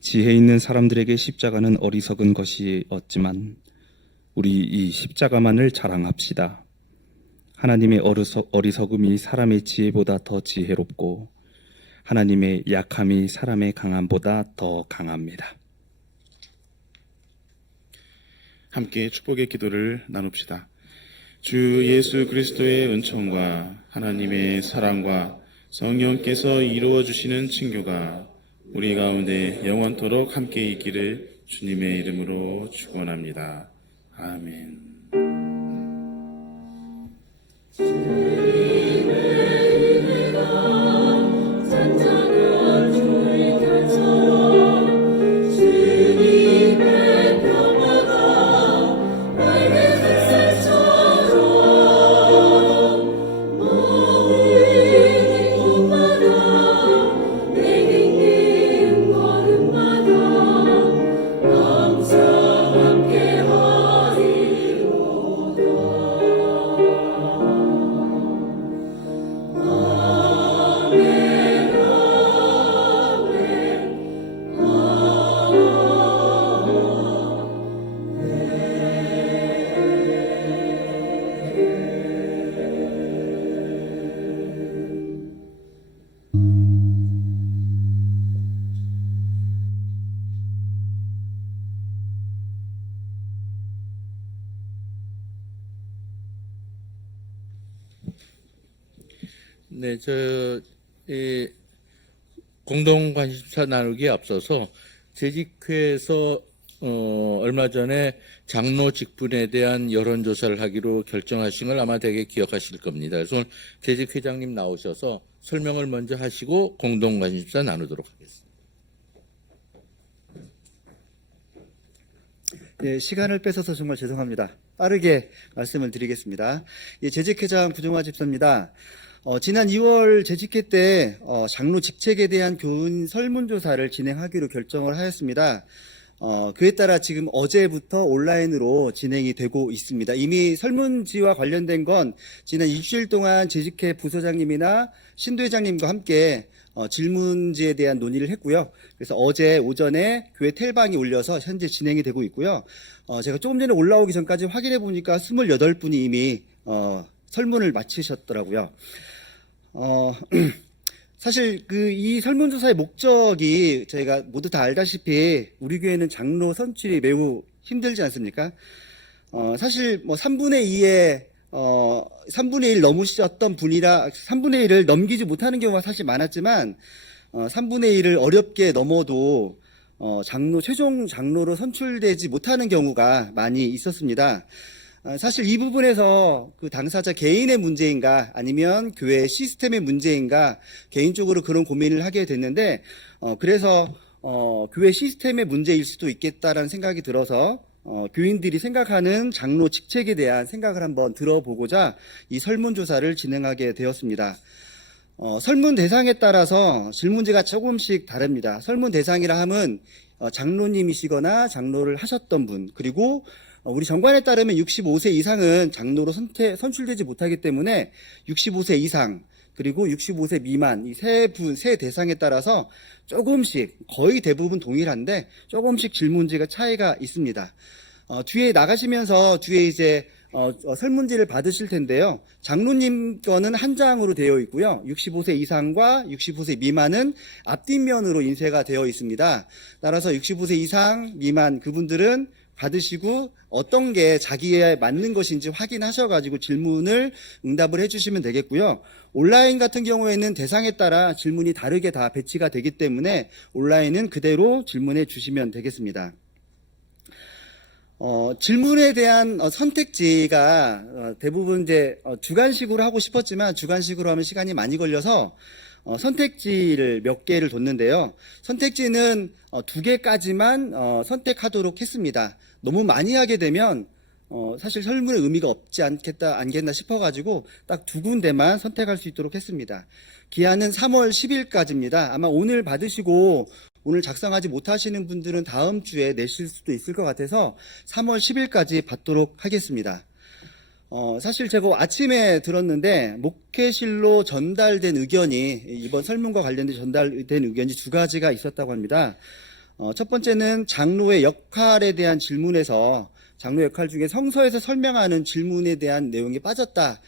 지혜 있는 사람들에게 십자가는 어리석은 것이었지만 우리 이 십자가만을 자랑합시다. 하나님의 어리석음이 사람의 지혜보다 더 지혜롭고 하나님의 약함이 사람의 강함보다 더 강합니다. 함께 축복의 기도를 나눕시다. 주 예수 그리스도의 은총과 하나님의 사랑과 성령께서 이루어 주시는 친교가 우리 가운데 영원토록 함께 있기를 주님의 이름으로 축원합니다. 아멘. 잔잔한 물결처럼 주님의 평화가 맑은 햇살처럼 모든 곳마다 내딛는 걸음마다 항상 네, 공동 관심사 나누기에 앞서서 재직회에서 얼마 전에 장로 직분에 대한 여론조사를 하기로 결정하신 걸 아마 되게 기억하실 겁니다. 그래서 오늘 재직회장님 나오셔서 설명을 먼저 하시고 공동 관심사 나누도록 하겠습니다. 네, 시간을 뺏어서 정말 죄송합니다. 빠르게 말씀을 드리겠습니다. 재직회장 구종화 집사입니다. 지난 2월 재직회 때 장로 직책에 대한 교인 설문조사를 진행하기로 결정을 하였습니다. 그에 따라 지금 어제부터 온라인으로 진행이 되고 있습니다. 이미 설문지와 관련된 건 지난 일주일 동안 재직회 부서장님이나 신도회장님과 함께 질문지에 대한 논의를 했고요. 그래서 어제 오전에 교회 텔방이 울려서 현재 진행이 되고 있고요. 제가 조금 전에 올라오기 전까지 확인해 보니까 28분이 이미 설문을 마치셨더라고요. 사실 이 설문조사의 목적이 저희가 모두 다 알다시피 우리 교회는 장로 선출이 매우 힘들지 않습니까? 사실 3분의 1 넘으셨던 분이라 3분의 1을 넘기지 못하는 경우가 사실 많았지만 3분의 1을 어렵게 넘어도 최종 장로로 선출되지 못하는 경우가 많이 있었습니다. 사실 이 부분에서 그 당사자 개인의 문제인가 아니면 교회 시스템의 문제인가 개인적으로 그런 고민을 하게 됐는데 그래서 교회 시스템의 문제일 수도 있겠다라는 생각이 들어서 교인들이 생각하는 장로 직책에 대한 생각을 한번 들어보고자 이 설문조사를 진행하게 되었습니다. 설문 대상에 따라서 질문지가 조금씩 다릅니다. 설문 대상이라 함은 장로님이시거나 장로를 하셨던 분, 그리고 우리 정관에 따르면 65세 이상은 장로로 선출되지 못하기 때문에 65세 이상 그리고 65세 미만 이 세 대상에 따라서 조금씩 거의 대부분 동일한데 조금씩 질문지가 차이가 있습니다. 뒤에 나가시면서 뒤에 이제 설문지를 받으실 텐데요. 장로님 거는 한 장으로 되어 있고요. 65세 이상과 65세 미만은 앞뒷면으로 인쇄가 되어 있습니다. 따라서 65세 이상 미만 그분들은 받으시고 어떤 게 자기에 맞는 것인지 확인하셔가지고 질문을 응답을 해주시면 되겠고요. 온라인 같은 경우에는 대상에 따라 질문이 다르게 다 배치가 되기 때문에 온라인은 그대로 질문해 주시면 되겠습니다. 질문에 대한 선택지가 대부분 이제 주관식으로 하고 싶었지만 주관식으로 하면 시간이 많이 걸려서 선택지를 몇 개를 뒀는데요. 선택지는 2개까지만 선택하도록 했습니다. 너무 많이 하게 되면 사실 설문의 의미가 없지 않겠나 싶어가지고 딱 2군데만 선택할 수 있도록 했습니다. 기한은 3월 10일까지입니다. 아마 오늘 받으시고 오늘 작성하지 못하시는 분들은 다음 주에 내실 수도 있을 것 같아서 3월 10일까지 받도록 하겠습니다. 사실 제가 아침에 들었는데 목회실로 전달된 의견이 이번 설문과 관련된 전달된 의견이 두 가지가 있었다고 합니다. 첫 번째는 장로의 역할에 대한 질문에서 장로 역할 중에 성서에서 설명하는 질문에 대한 내용이 빠졌다.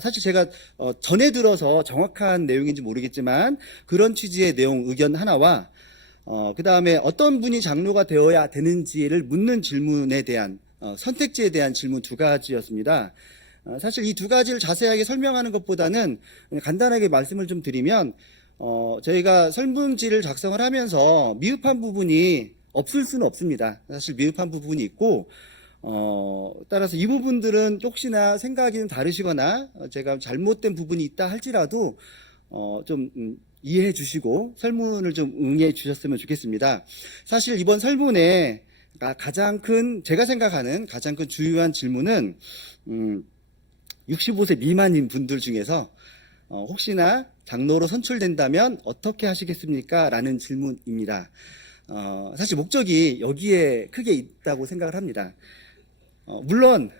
사실 제가 전에 들어서 정확한 내용인지 모르겠지만 그런 취지의 내용 의견 하나와 그 다음에 어떤 분이 장로가 되어야 되는지를 묻는 질문에 대한 선택지에 대한 질문 두 가지였습니다. 사실 이 두 가지를 자세하게 설명하는 것보다는 간단하게 말씀을 좀 드리면 저희가 설문지를 작성을 하면서 미흡한 부분이 없을 수는 없습니다. 사실 미흡한 부분이 있고 따라서 이 부분들은 혹시나 생각이 좀 다르시거나 제가 잘못된 부분이 있다 할지라도 좀 이해해 주시고 설문을 좀 응해 주셨으면 좋겠습니다. 사실 이번 설문에 제가 생각하는 가장 큰 주요한 질문은 65세 미만인 분들 중에서 혹시나 장로로 선출된다면 어떻게 하시겠습니까? 라는 질문입니다. 사실 목적이 여기에 크게 있다고 생각을 합니다. 물론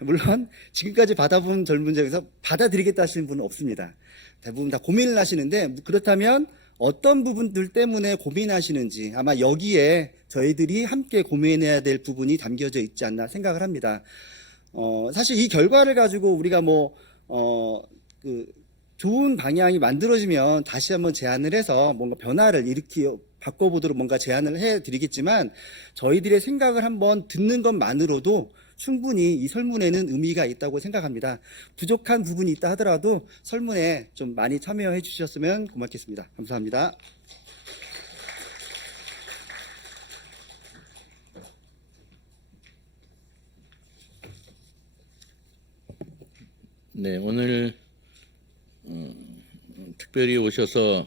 지금까지 받아본 젊은 중에서 받아들이겠다 하시는 분은 없습니다. 대부분 다 고민을 하시는데 그렇다면 어떤 부분들 때문에 고민하시는지 아마 여기에 저희들이 함께 고민해야 될 부분이 담겨져 있지 않나 생각을 합니다. 사실 이 결과를 가지고 우리가 좋은 방향이 만들어지면 다시 한번 제안을 해서 뭔가 변화를 바꿔보도록 뭔가 제안을 해드리겠지만 저희들의 생각을 한번 듣는 것만으로도 충분히 이 설문에는 의미가 있다고 생각합니다. 부족한 부분이 있다 하더라도 설문에 좀 많이 참여해 주셨으면 고맙겠습니다. 감사합니다. 네, 오늘 특별히 오셔서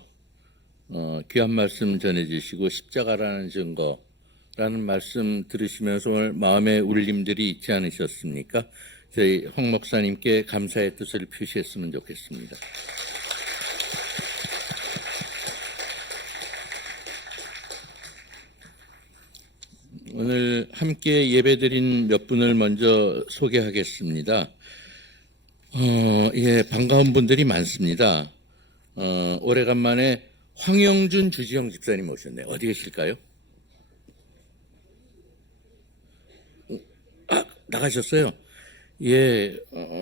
귀한 말씀 전해주시고 십자가라는 증거라는 말씀 들으시면서 오늘 마음의 울림들이 있지 않으셨습니까? 저희 홍 목사님께 감사의 뜻을 표시했으면 좋겠습니다. 오늘 함께 예배드린 몇 분을 먼저 소개하겠습니다. 반가운 분들이 많습니다. 오래간만에 황영준 주지영 집사님 오셨네요. 어디 계실까요? 나가셨어요?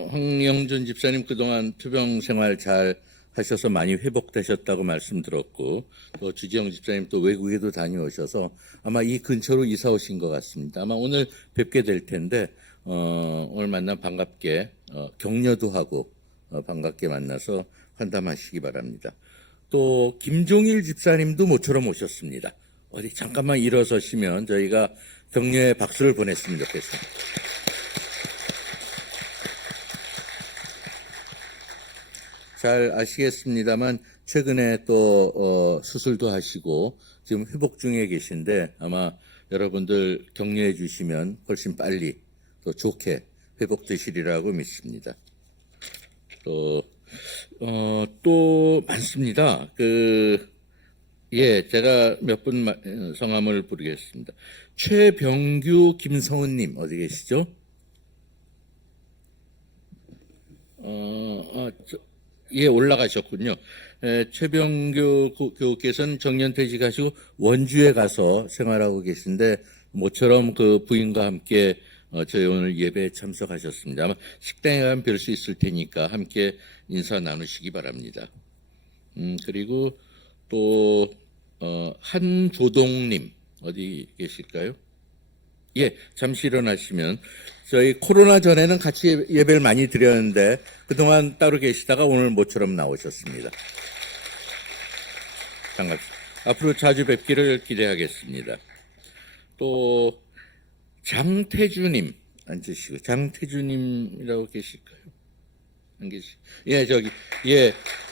황영준 집사님 그동안 투병 생활 잘 하셔서 많이 회복되셨다고 말씀 들었고, 또 주지영 집사님 또 외국에도 다녀오셔서 아마 이 근처로 이사 오신 것 같습니다. 아마 오늘 뵙게 될 텐데, 오늘 만나 반갑게, 격려도 하고, 반갑게 만나서 환담하시기 바랍니다. 또, 김종일 집사님도 모처럼 오셨습니다. 어디 잠깐만 일어서시면 저희가 격려의 박수를 보냈으면 좋겠습니다. 잘 아시겠습니다만, 최근에 또, 수술도 하시고, 지금 회복 중에 계신데, 아마 여러분들 격려해 주시면 훨씬 빨리 또 좋게 회복되시리라고 믿습니다. 또 많습니다. 제가 몇 분 성함을 부르겠습니다. 최병규 김성은님 어디 계시죠? 올라가셨군요. 최병규 교우께서는 정년퇴직하시고 원주에 가서 생활하고 계신데 모처럼 그 부인과 함께 저희 오늘 예배에 참석하셨습니다. 아마 식당에 가면 뵐 수 있을 테니까 함께 인사 나누시기 바랍니다. 그리고 또 한조동님 어디 계실까요? 잠시 일어나시면 저희 코로나 전에는 같이 예배를 많이 드렸는데 그동안 따로 계시다가 오늘 모처럼 나오셨습니다. 반갑습니다. 앞으로 자주 뵙기를 기대하겠습니다. 또 장태주님 앉으시고 장태주님이라고 계실까요? 안 계시?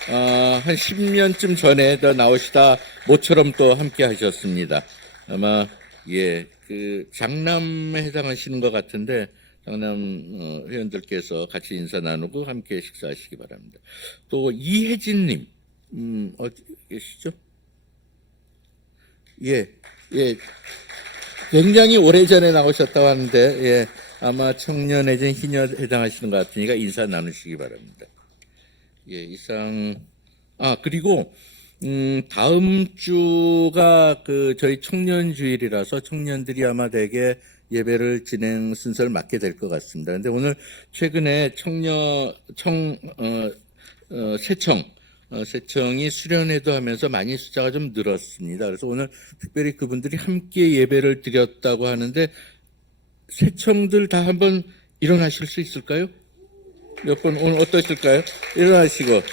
한 10년쯤 전에 더 나오시다 모처럼 또 함께 하셨습니다. 아마 그 장남에 해당하시는 것 같은데 장남 회원들께서 같이 인사 나누고 함께 식사하시기 바랍니다. 또 이혜진님 어디 계시죠? 굉장히 오래전에 나오셨다고 하는데 아마 청년 내지는 희녀 해당하시는 것 같으니까 인사 나누시기 바랍니다. 예, 이상. 그리고 다음 주가 저희 청년 주일이라서 청년들이 아마 대개 예배를 진행 순서를 맡게 될 것 같습니다. 근데 오늘 최근에 세청이 수련회도 하면서 많이 숫자가 좀 늘었습니다. 그래서 오늘 특별히 그분들이 함께 예배를 드렸다고 하는데 세청들 다 한번 일어나실 수 있을까요? 몇 분 오늘 어떠실까요? 일어나시고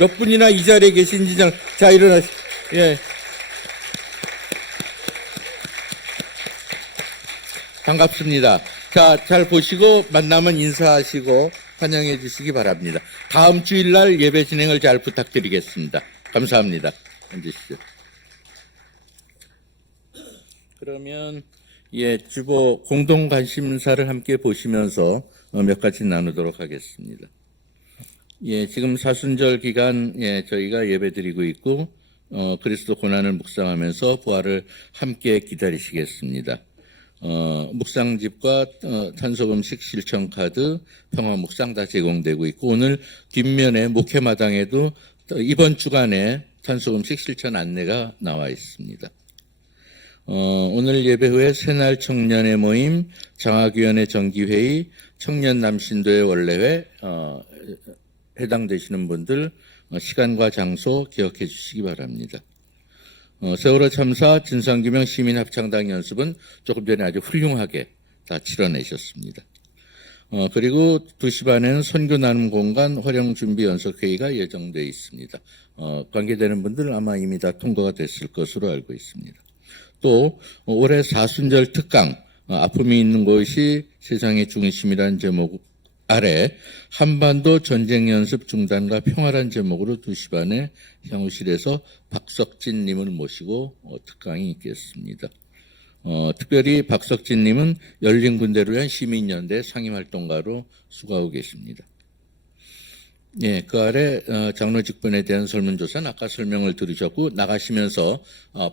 몇 분이나 이 자리에 계신지 자 일어나시. 예. 반갑습니다. 자, 잘 보시고 만나면 인사하시고 환영해 주시기 바랍니다. 다음 주일날 예배 진행을 잘 부탁드리겠습니다. 감사합니다. 앉으시죠. 그러면 주보 공동 관심사를 함께 보시면서 몇 가지 나누도록 하겠습니다. 지금 사순절 기간 저희가 예배드리고 있고 그리스도 고난을 묵상하면서 부활을 함께 기다리시겠습니다. 묵상집과 탄소금식 실천 카드, 평화 묵상 다 제공되고 있고 오늘 뒷면에 목회마당에도 이번 주간에 탄소금식 실천 안내가 나와 있습니다. 오늘 예배 후에 새날 청년의 모임, 장학위원회 정기회의, 청년 남신도의 원래회 해당되시는 분들 시간과 장소 기억해 주시기 바랍니다. 세월호 참사 진상규명 시민합창당 연습은 조금 전에 아주 훌륭하게 다 치러내셨습니다. 그리고 2시 반에는 선교 나눔 공간 활용 준비 연석회의가 예정되어 있습니다. 관계되는 분들 아마 이미 다 통과가 됐을 것으로 알고 있습니다. 또 올해 사순절 특강 아픔이 있는 곳이 세상의 중심이라는 제목 아래 한반도 전쟁 연습 중단과 평화란 제목으로 2시 반에 향후실에서 박석진 님을 모시고 특강이 있겠습니다. 특별히 박석진 님은 열린 군대를 위한 시민연대 상임활동가로 수고하고 계십니다. 그 아래 장로 직분에 대한 설문조사는 아까 설명을 들으셨고 나가시면서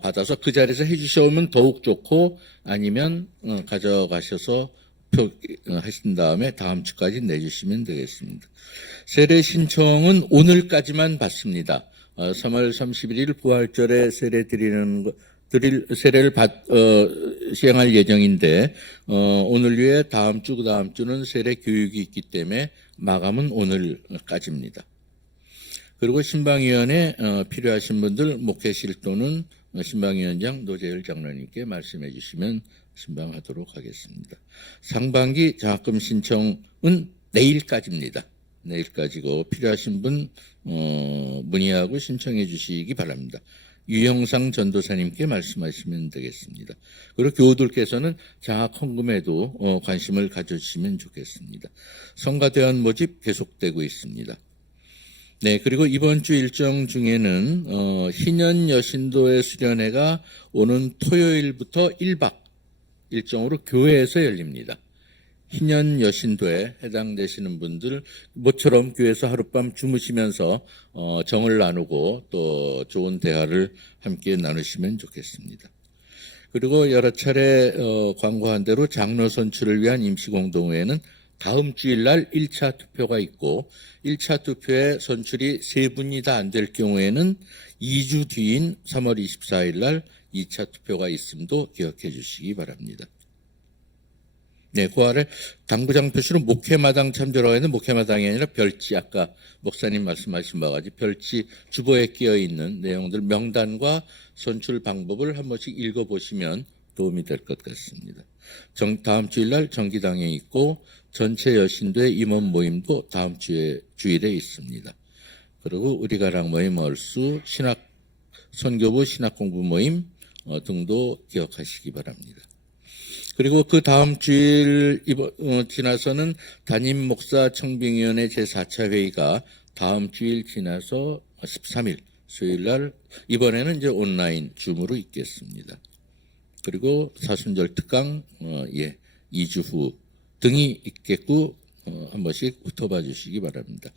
받아서 그 자리에서 해주셔오면 더욱 좋고 아니면 가져가셔서 하신 다음에 다음 주까지 내주시면 되겠습니다. 세례 신청은 오늘까지만 받습니다. 3월 31일 부활절에 세례를 시행할 예정인데 오늘 위에 다음 주, 그 다음 주는 세례 교육이 있기 때문에 마감은 오늘까지입니다. 그리고 신방위원회 필요하신 분들 목회실 또는 신방위원장 노재열 장로님께 말씀해 주시면 신방하도록 하겠습니다. 상반기 장학금 신청은 내일까지입니다. 내일까지고 필요하신 분 문의하고 신청해 주시기 바랍니다. 유형상 전도사님께 말씀하시면 되겠습니다. 그리고 교우들께서는 장학 헌금에도 관심을 가져주시면 좋겠습니다. 성가대원 모집 계속되고 있습니다. 그리고 이번 주 일정 중에는 희년 여신도의 수련회가 오는 토요일부터 1박 일정으로 교회에서 열립니다. 희년 여신도에 해당되시는 분들 모처럼 교회에서 하룻밤 주무시면서 정을 나누고 또 좋은 대화를 함께 나누시면 좋겠습니다. 그리고 여러 차례 광고한 대로 장로 선출을 위한 임시공동회에는 다음 주일날 1차 투표가 있고 1차 투표에 선출이 3분이 다 안 될 경우에는 2주 뒤인 3월 24일 날 2차 투표가 있음도 기억해 주시기 바랍니다. 그 아래 당구장 표시로 목회마당 참조라고 했는데 목회마당이 아니라 별지 아까 목사님 말씀하신 바와 같이 별지 주보에 끼어 있는 내용들 명단과 선출 방법을 한 번씩 읽어보시면 도움이 될 것 같습니다. 다음 주일날 정기당에 있고 전체 여신도의 임원 모임도 다음 주일에 있습니다. 그리고 우리가랑 모임 얼수 선교부 신학공부 모임 등도 기억하시기 바랍니다. 그리고 그 다음 주일 지나서는 담임 목사 청빙위원회 제4차 회의가 다음 주일 지나서 13일 수요일 날 이번에는 이제 온라인 줌으로 있겠습니다. 그리고 사순절 특강 2주 후 등이 있겠고 한 번씩 훑어봐 주시기 바랍니다.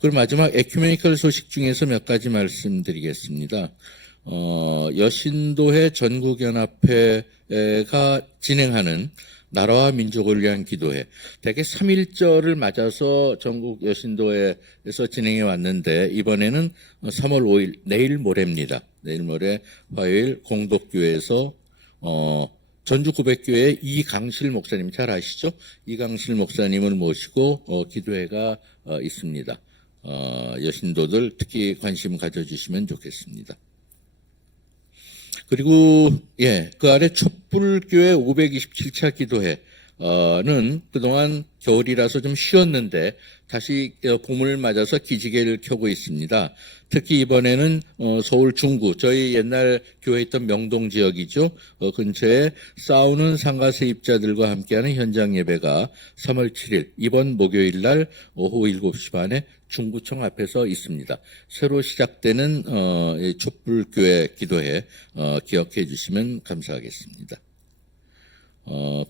그리고 마지막 에큐메니컬 소식 중에서 몇 가지 말씀드리겠습니다. 여신도회 전국연합회가 진행하는 나라와 민족을 위한 기도회, 대개 3.1절을 맞아서 전국 여신도회에서 진행해 왔는데 이번에는 3월 5일 내일 모레입니다. 내일 모레 화요일 공덕교회에서 전주 구백교회 이강실 목사님 잘 아시죠? 이강실 목사님을 모시고 기도회가 있습니다. 여신도들 특히 관심 가져주시면 좋겠습니다. 그리고 그 아래 촛불교회 527차 기도회는 그동안 겨울이라서 좀 쉬었는데 다시 봄을 맞아서 기지개를 켜고 있습니다. 특히 이번에는 서울 중구, 저희 옛날 교회 있던 명동 지역이죠. 근처에 싸우는 상가 세입자들과 함께하는 현장 예배가 3월 7일 이번 목요일 날 오후 7시 반에 중구청 앞에서 있습니다. 새로 시작되는 촛불교회 기도회 기억해 주시면 감사하겠습니다.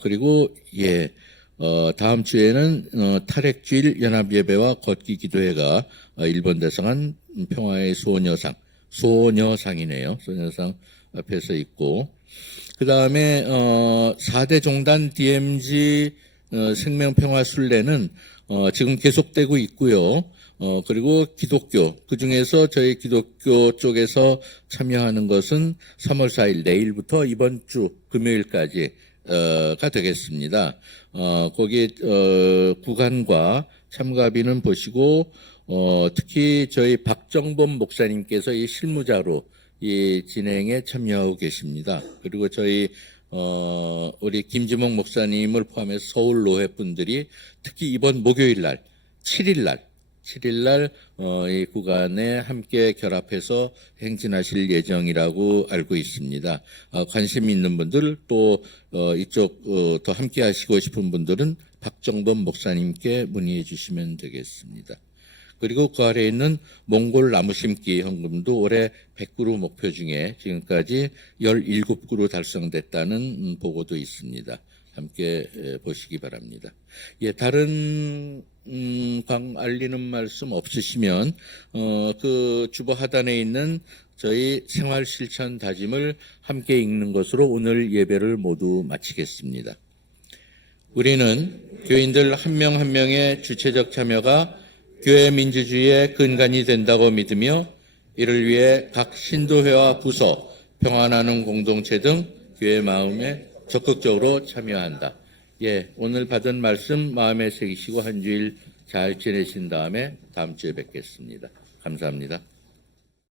그리고 다음 주에는 탈핵주일 연합예배와 걷기 기도회가 일본 대성한 평화의 소녀상이네요. 소녀상 앞에서 있고, 그 다음에 4대 종단 DMZ 생명평화순례는 지금 계속되고 있고요. 그리고 기독교, 그 중에서 저희 기독교 쪽에서 참여하는 것은 3월 4일 내일부터 이번 주 금요일까지 가 되겠습니다. 거기 구간과 참가비는 보시고 특히 저희 박정범 목사님께서 이 실무자로 이 진행에 참여하고 계십니다. 그리고 저희 우리 김지목 목사님을 포함해서 서울 노회 분들이 특히 이번 목요일 날 7일 날 이 구간에 함께 결합해서 행진하실 예정이라고 알고 있습니다. 관심 있는 분들 또 이쪽 더 함께 하시고 싶은 분들은 박정범 목사님께 문의해 주시면 되겠습니다. 그리고 그 아래에 있는 몽골 나무 심기 헌금도 올해 100그루 목표 중에 지금까지 17그루 달성됐다는 보고도 있습니다. 함께 보시기 바랍니다. 다른 알리는 말씀 없으시면 그 주보 하단에 있는 저희 생활 실천 다짐을 함께 읽는 것으로 오늘 예배를 모두 마치겠습니다. 우리는 교인들 한 명 한 명의 주체적 참여가 교회 민주주의의 근간이 된다고 믿으며 이를 위해 각 신도회와 부서, 평안하는 공동체 등 교회 마음에 적극적으로 참여한다. 오늘 받은 말씀 마음에 새기시고 한 주일 잘 지내신 다음에 다음 주에 뵙겠습니다. 감사합니다.